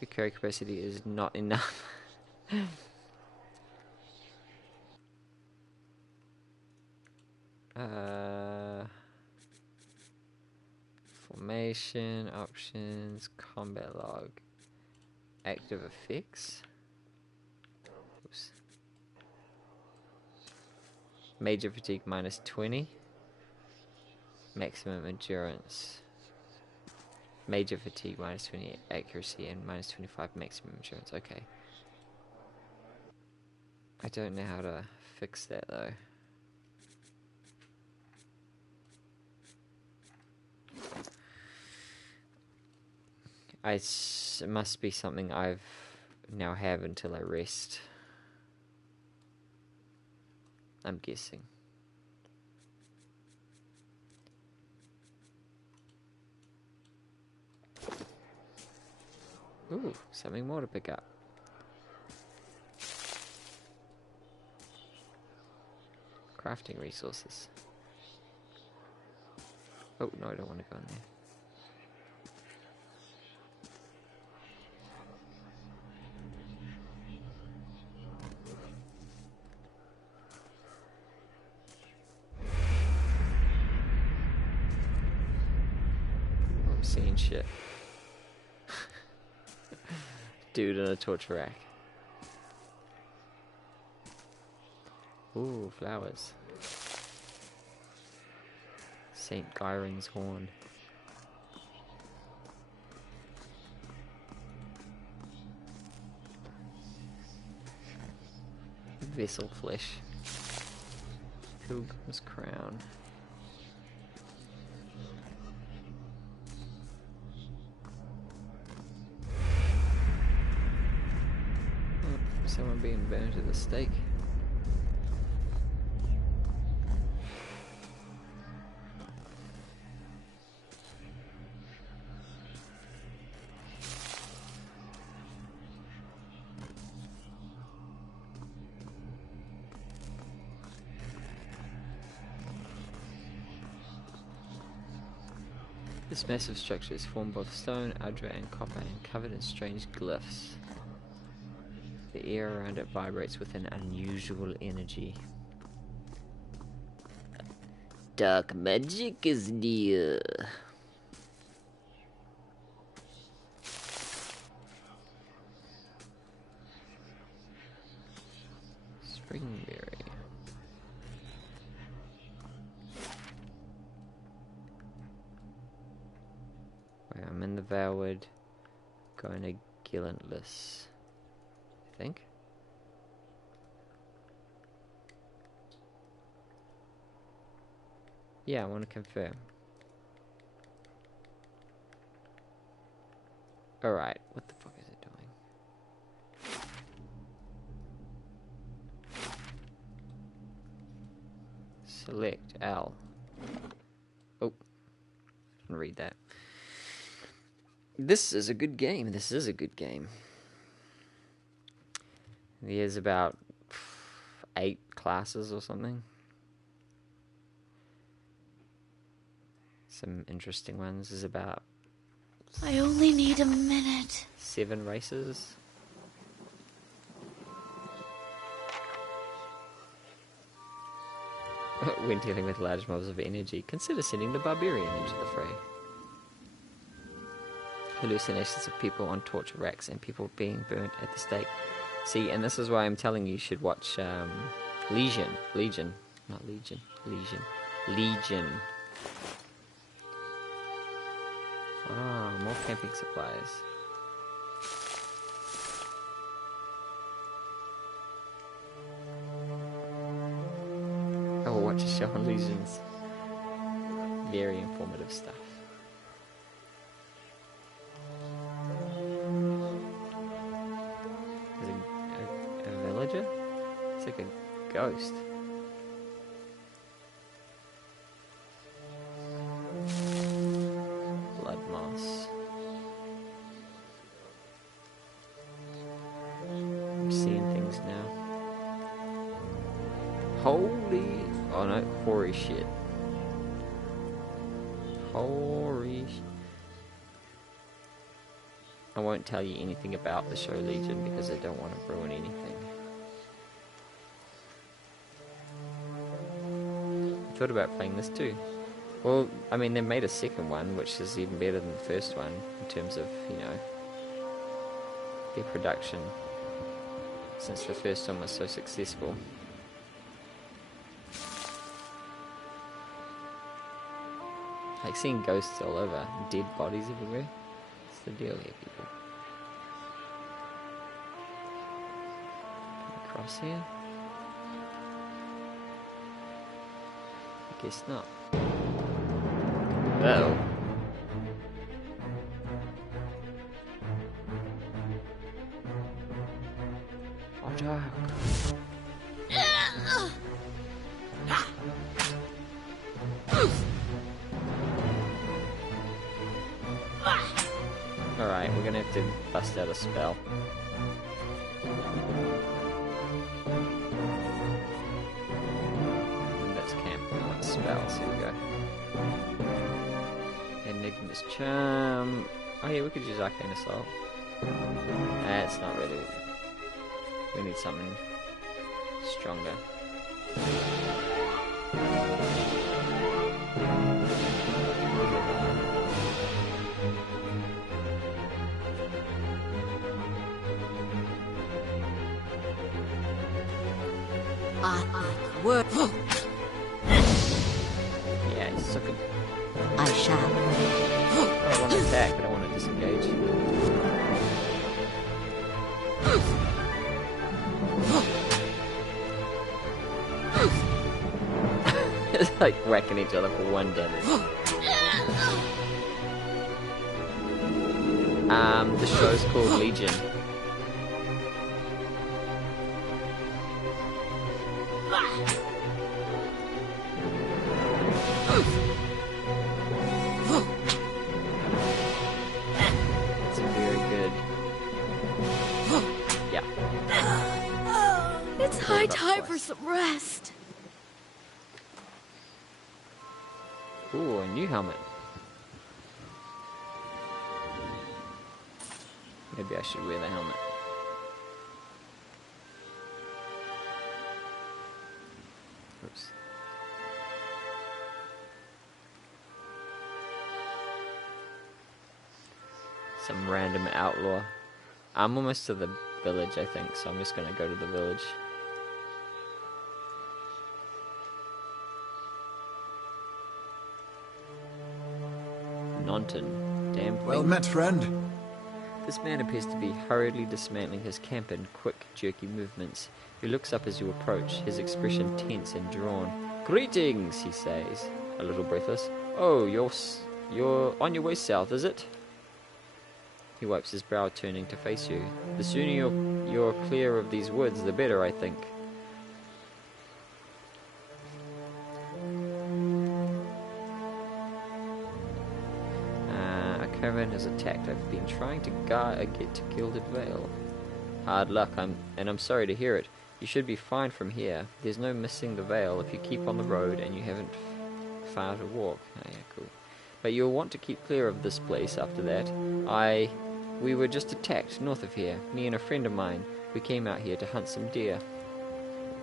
The carry capacity is not enough. Formation, options, combat log, active effects. Oops. Major fatigue minus 20. Maximum endurance. Major fatigue minus 20 accuracy and minus 25 maximum endurance. Okay. I don't know how to fix that though. It must be something I've now have until I rest. I'm guessing. Ooh, something more to pick up. Crafting resources. Oh, no, I don't want to go in there. I'm seeing shit. Dude in a torch rack. Ooh, flowers. St. Gyron's horn. Vessel flesh. Pilgrim's Crown. Oh, someone being burned at the stake. This massive structure is formed of stone, adra and copper and covered in strange glyphs. The air around it vibrates with an unusual energy. Dark magic is near. Springberry. I'm in the Valewood, going to Gillentless, I think. Yeah, I want to confirm. Alright, what the fuck is it doing? Select L. Oh, I didn't read that. This is a good game. This is a good game. There's about 8 classes or something. Some interesting ones. There's about... I only need a minute. 7 races. When dealing with large mobs of energy, consider sending the barbarian into the fray. Hallucinations of people on torture racks and people being burnt at the stake. See, and this is why I'm telling you should watch Legion. Ah, more camping supplies. I will watch a show on Legions. Very informative stuff. It's like a ghost. Blood moss. I'm seeing things now. Holy... oh no, hoary shit. Hoary shit. I won't tell you anything about the show Legion because I don't want to ruin anything. I thought about playing this too. Well, I mean, they made a second one, which is even better than the first one in terms of, you know, their production, since the first one was so successful. Like seeing ghosts all over, dead bodies everywhere. What's the deal here, people? Can I cross here? Guess not. Uh-oh. Attack. Alright, we're gonna have to bust out a spell. Spells, here we go. Enigma's Charm. Oh yeah, we could use Arcane Assault. That's not really... we need something stronger. Word. Yeah, he's suck him. I shall. Oh, I want to attack, but I want to disengage. like whacking each other for 1 damage. The show's called Legion. It's very good. Yeah. It's high time for some rest. Ooh, a new helmet. Maybe I should wear the helmet. Oops. Some random outlaw. I'm almost to the village, I think, so I'm just gonna go to the village. Nonton. Damn thing. Well met, friend. This man appears to be hurriedly dismantling his camp in quick, jerky movements. He looks up as you approach, his expression tense and drawn. "Greetings," he says, a little breathless. "Oh, you're on your way south, is it?" He wipes his brow, turning to face you. "The sooner you're clear of these woods, the better, I think." A caravan is attacked. I've been trying to get to Gilded Vale. Hard luck, I'm sorry to hear it. You should be fine from here. There's no missing the Vale if you keep on the road and you haven't far to walk. Oh, yeah, cool. But you'll want to keep clear of this place after that. We were just attacked north of here. Me and a friend of mine. We came out here to hunt some deer.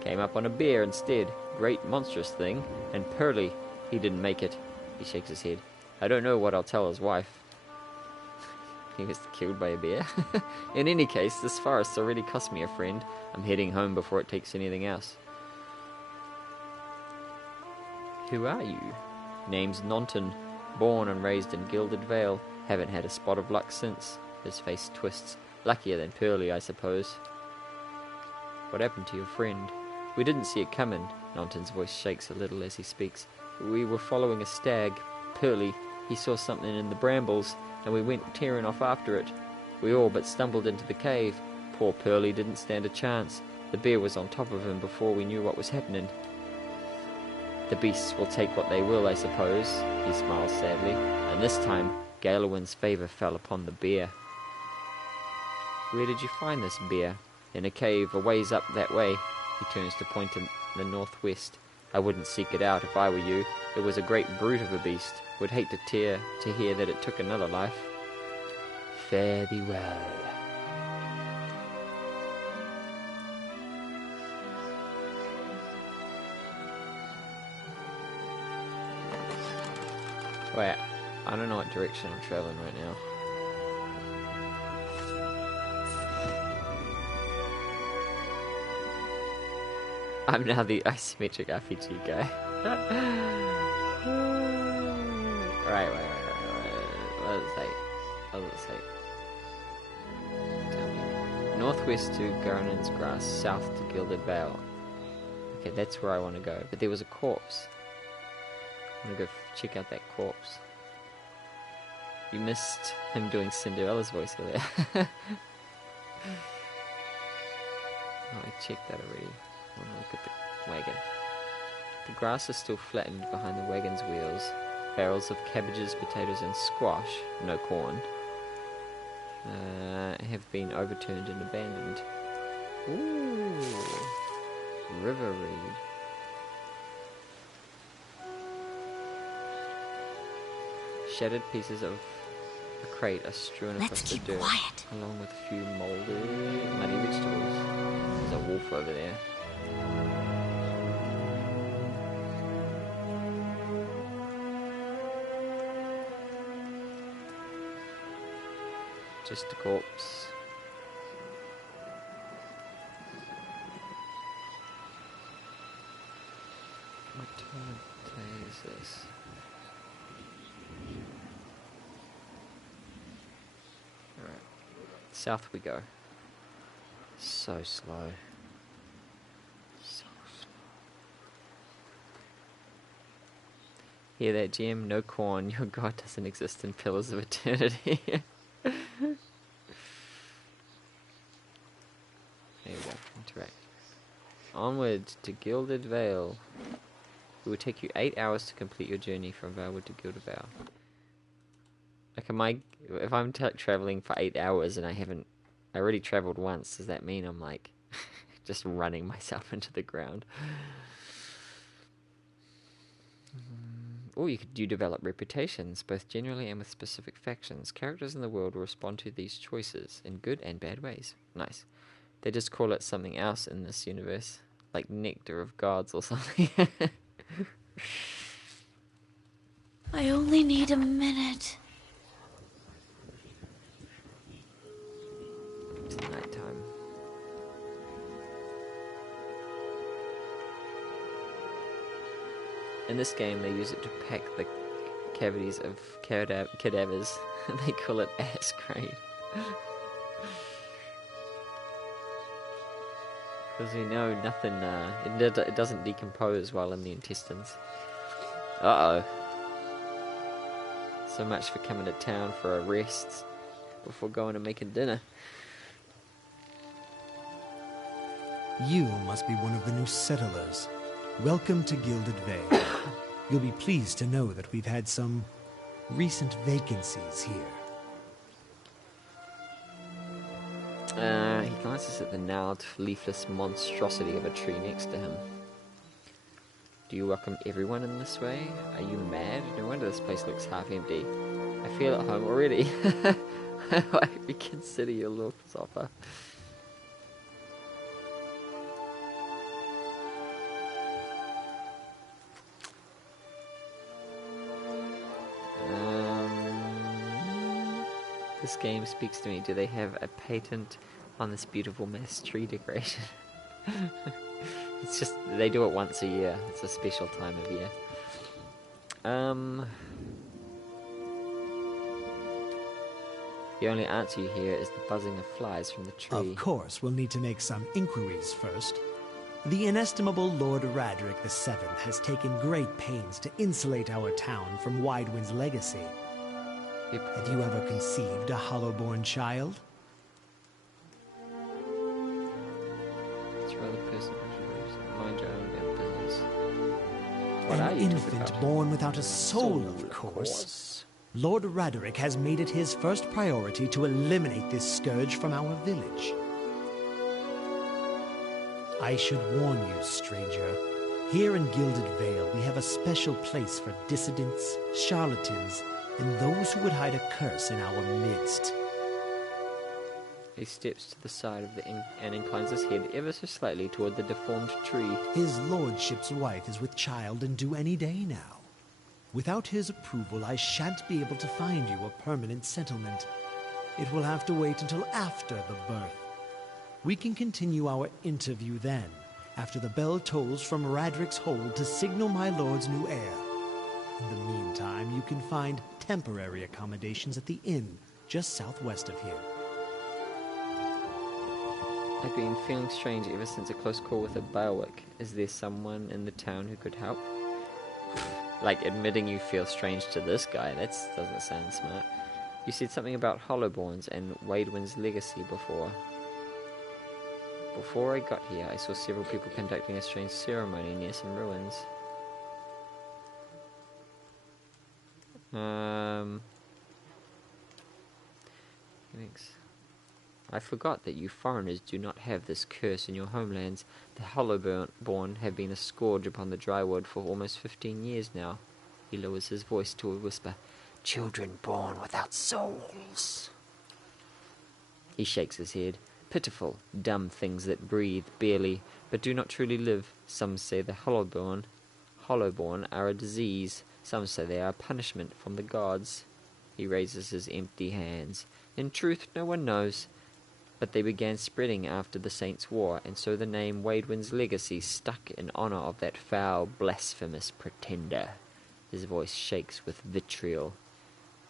Came up on a bear instead. Great monstrous thing. And Pearly, he didn't make it. He shakes his head. I don't know what I'll tell his wife. He was killed by a bear. In any case, this forest already cost me a friend. I'm heading home before it takes anything else. Who are you? Name's Nonton. Born and raised in Gilded Vale. Haven't had a spot of luck since. His face twists. Luckier than Pearly, I suppose. What happened to your friend? We didn't see it coming. Nonton's voice shakes a little as he speaks. We were following a stag. Pearly, he saw something in the brambles, and we went tearing off after it. We all but stumbled into the cave. Poor Pearly didn't stand a chance. The bear was on top of him before we knew what was happening. The beasts will take what they will, I suppose, he smiles sadly, and this time Galawin's favour fell upon the bear. Where did you find this bear? In a cave a ways up that way. He turns to point in the northwest. I wouldn't seek it out if I were you. It was a great brute of a beast. Would hate to hear that it took another life. Fare thee well. Wait, I don't know what direction I'm traveling right now. I'm now the isometric RPG guy. Right. What does it say? Tell me. Northwest to Garnon's Grass, south to Gilded Vale. Okay, that's where I want to go. But there was a corpse. I'm gonna go check out that corpse. You missed him doing Cinderella's voice earlier. Oh, I checked that already. I want to look at the wagon. The grass is still flattened behind the wagon's wheels. Barrels of cabbages, potatoes and squash, no corn, have been overturned and abandoned. Ooh, river reed. Shattered pieces of a crate are strewn across the dirt, along with a few muddy vegetables. There's a wolf over there. Just a corpse. What time of day is this? Alright. South we go. So slow. So slow. Hear that, GM? No corn. Your god doesn't exist in Pillars of Eternity. There you go. Interact. Onward to Gilded Vale. It will take you 8 hours to complete your journey from Valewood to Gilded Vale. Like, if I'm traveling for 8 hours and I already traveled once, does that mean I'm like just running myself into the ground? Or you develop reputations, both generally and with specific factions. Characters in the world will respond to these choices in good and bad ways. Nice. They just call it something else in this universe, like Nectar of Gods or something. I only need a minute. It's nighttime. In this game, they use it to pack the cavities of cadavers. They call it ass grade. Because we know nothing, it doesn't decompose well in the intestines. Uh-oh. So much for coming to town for a rest before going and making dinner. You must be one of the new settlers. Welcome to Gilded Vale. You'll be pleased to know that we've had some recent vacancies here. He glances at the gnarled, leafless monstrosity of a tree next to him. Do you welcome everyone in this way? Are you mad? No wonder this place looks half empty. I feel at home already. I reconsider your lord's offer. This game speaks to me. Do they have a patent on this beautiful mass tree decoration? It's just, they do it once a year. It's a special time of year. The only answer you hear is the buzzing of flies from the tree. Of course, we'll need to make some inquiries first. The inestimable Lord Radric VII has taken great pains to insulate our town from Widewind's legacy. Have you ever conceived a Hollowborn child? It's rather personal. Mind your own business. An infant born without a soul, of course. Lord Radric has made it his first priority to eliminate this scourge from our village. I should warn you, stranger. Here in Gilded Vale, we have a special place for dissidents, charlatans, and those who would hide a curse in our midst. He steps to the side of the and inclines his head ever so slightly toward the deformed tree. His lordship's wife is with child and due any day now. Without his approval, I shan't be able to find you a permanent settlement. It will have to wait until after the birth. We can continue our interview then, after the bell tolls from Radric's hold to signal my lord's new heir. In the meantime, you can find temporary accommodations at the inn just southwest of here. I've been feeling strange ever since a close call with a Bailwick. Is there someone in the town who could help? Like, admitting you feel strange to this guy, that doesn't sound smart. You said something about Hollowborns and Widewind's legacy before. Before I got here, I saw several people conducting a strange ceremony near some ruins. Thanks. I forgot that you foreigners do not have this curse in your homelands. The Hollowborn have been a scourge upon the Drywood for almost 15 years now. He lowers his voice to a whisper. Children born without souls. He shakes his head. Pitiful, dumb things that breathe barely, but do not truly live. Some say the Hollowborn are a disease. Some say they are a punishment from the gods. He raises his empty hands. In truth, no one knows. But they began spreading after the Saints' War, and so the name Widewind's legacy stuck in honor of that foul, blasphemous pretender. His voice shakes with vitriol.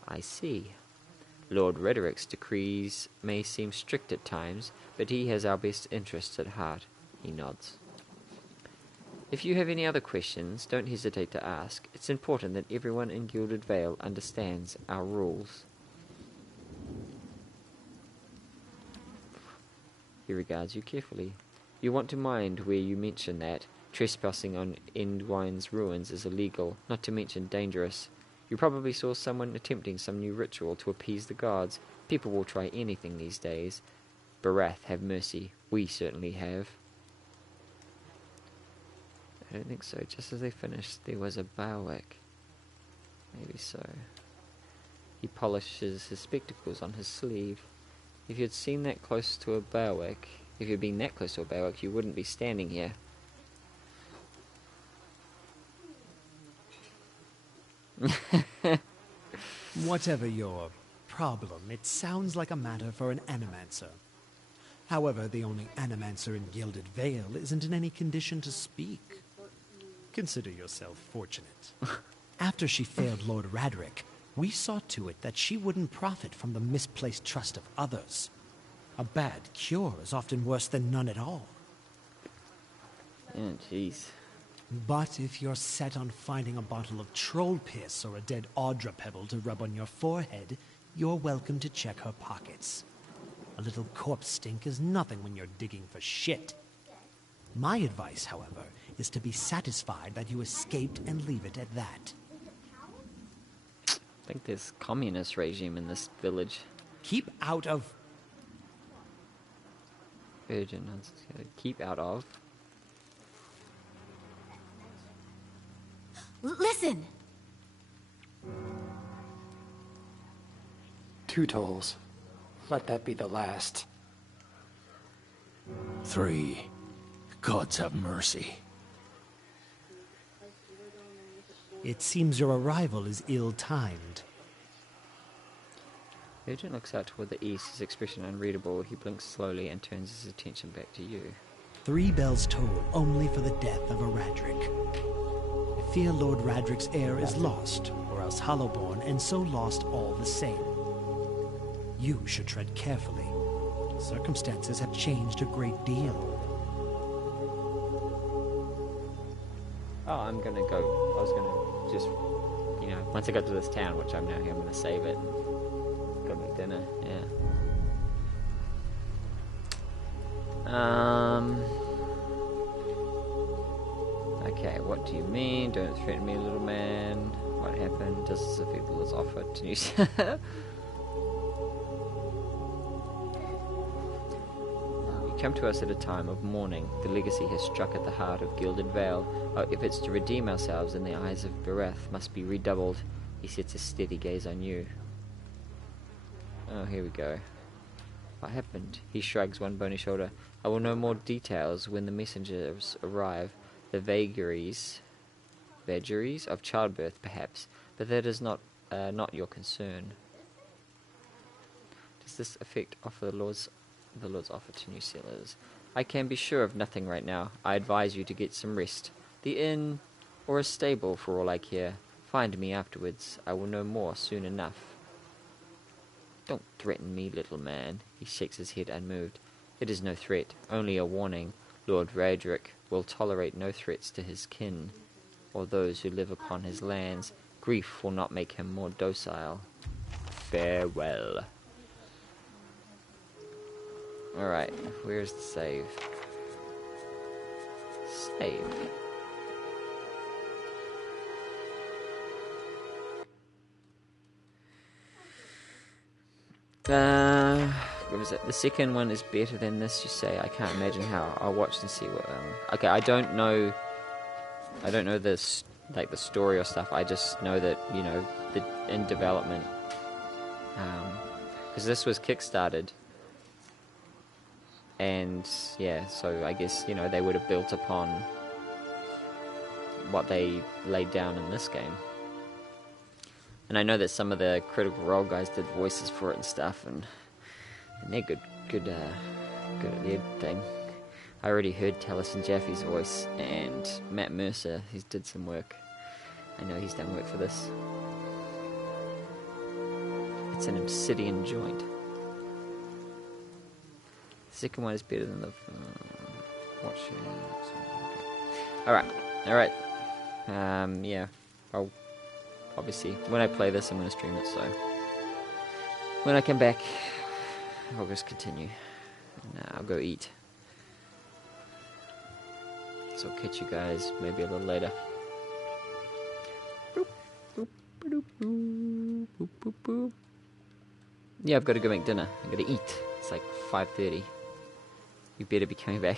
I see. Lord Radric's decrees may seem strict at times, but he has our best interests at heart. He nods. If you have any other questions, don't hesitate to ask. It's important that everyone in Gilded Vale understands our rules. He regards you carefully. You want to mind where you mention that trespassing on Endwine's ruins is illegal, not to mention dangerous. You probably saw someone attempting some new ritual to appease the gods. People will try anything these days. Barath have mercy. We certainly have. I don't think so. Just as they finished, there was a Barwick. Maybe so. He polishes his spectacles on his sleeve. If you'd seen that close to a Barwick, if you'd been that close to a Barwick, you wouldn't be standing here. Whatever your problem, it sounds like a matter for an Animancer. However, the only Animancer in Gilded Vale isn't in any condition to speak. Consider yourself fortunate. After she failed Lord Radric, we saw to it that she wouldn't profit from the misplaced trust of others. A bad cure is often worse than none at all. Oh, jeez. But if you're set on finding a bottle of troll piss or a dead Audra pebble to rub on your forehead, you're welcome to check her pockets. A little corpse stink is nothing when you're digging for shit. My advice, however, is to be satisfied that you escaped and leave it at that. I think there's communist regime in this village. Keep out of... Virgin. Keep out of. Listen! 2 tolls. Let that be the last. 3. Gods have mercy. It seems your arrival is ill-timed. Virgin looks out toward the east, his expression unreadable. He blinks slowly and turns his attention back to you. 3 bells toll only for the death of a Radric. I fear Lord Radric's heir is lost, or else Hollowborn, and so lost all the same. You should tread carefully. Circumstances have changed a great deal. Oh, I'm gonna go. I was gonna just, once I got to this town, which I'm now here, I'm gonna save it. Go make dinner, yeah. Okay, what do you mean? Don't threaten me, little man. What happened? Does this affect the Lord's offer to New You come to us at a time of mourning. The legacy has struck at the heart of Gilded Vale. Our efforts to redeem ourselves in the eyes of Barath must be redoubled. He sets a steady gaze on you. Oh, here we go. What happened? He shrugs one bony shoulder. I will know more details when the messengers arrive. The vagaries of childbirth, perhaps, but that is not your concern. Does this affect the Lord's offer to new settlers? I can be sure of nothing right now. I advise you to get some rest. The inn, or a stable for all I care. Find me afterwards. I will know more soon enough. Don't threaten me, little man. He shakes his head unmoved. It is no threat, only a warning. Lord Radric will tolerate no threats to his kin, or those who live upon his lands. Grief will not make him more docile. Farewell. Alright, where's the save? Save. What was it? The second one is better than this, you say? I can't imagine how. I'll watch and see what... okay, I don't know this, like, the story or stuff. I just know that, in development. Because this was kickstarted. And, yeah, so I guess, they would have built upon what they laid down in this game. And I know that some of the Critical Role guys did voices for it and stuff, and they're good at their thing. I already heard Taliesin Jaffe's voice, and Matt Mercer, he's did some work. I know he's done work for this. It's an obsidian joint. The second one is better than the... okay. Alright. Yeah. I'll obviously, when I play this, I'm going to stream it, so when I come back, I'll just continue. And, I'll go eat. So I'll catch you guys maybe a little later. Yeah, I've got to go make dinner. I've got to eat. It's like 5:30. You better be coming back.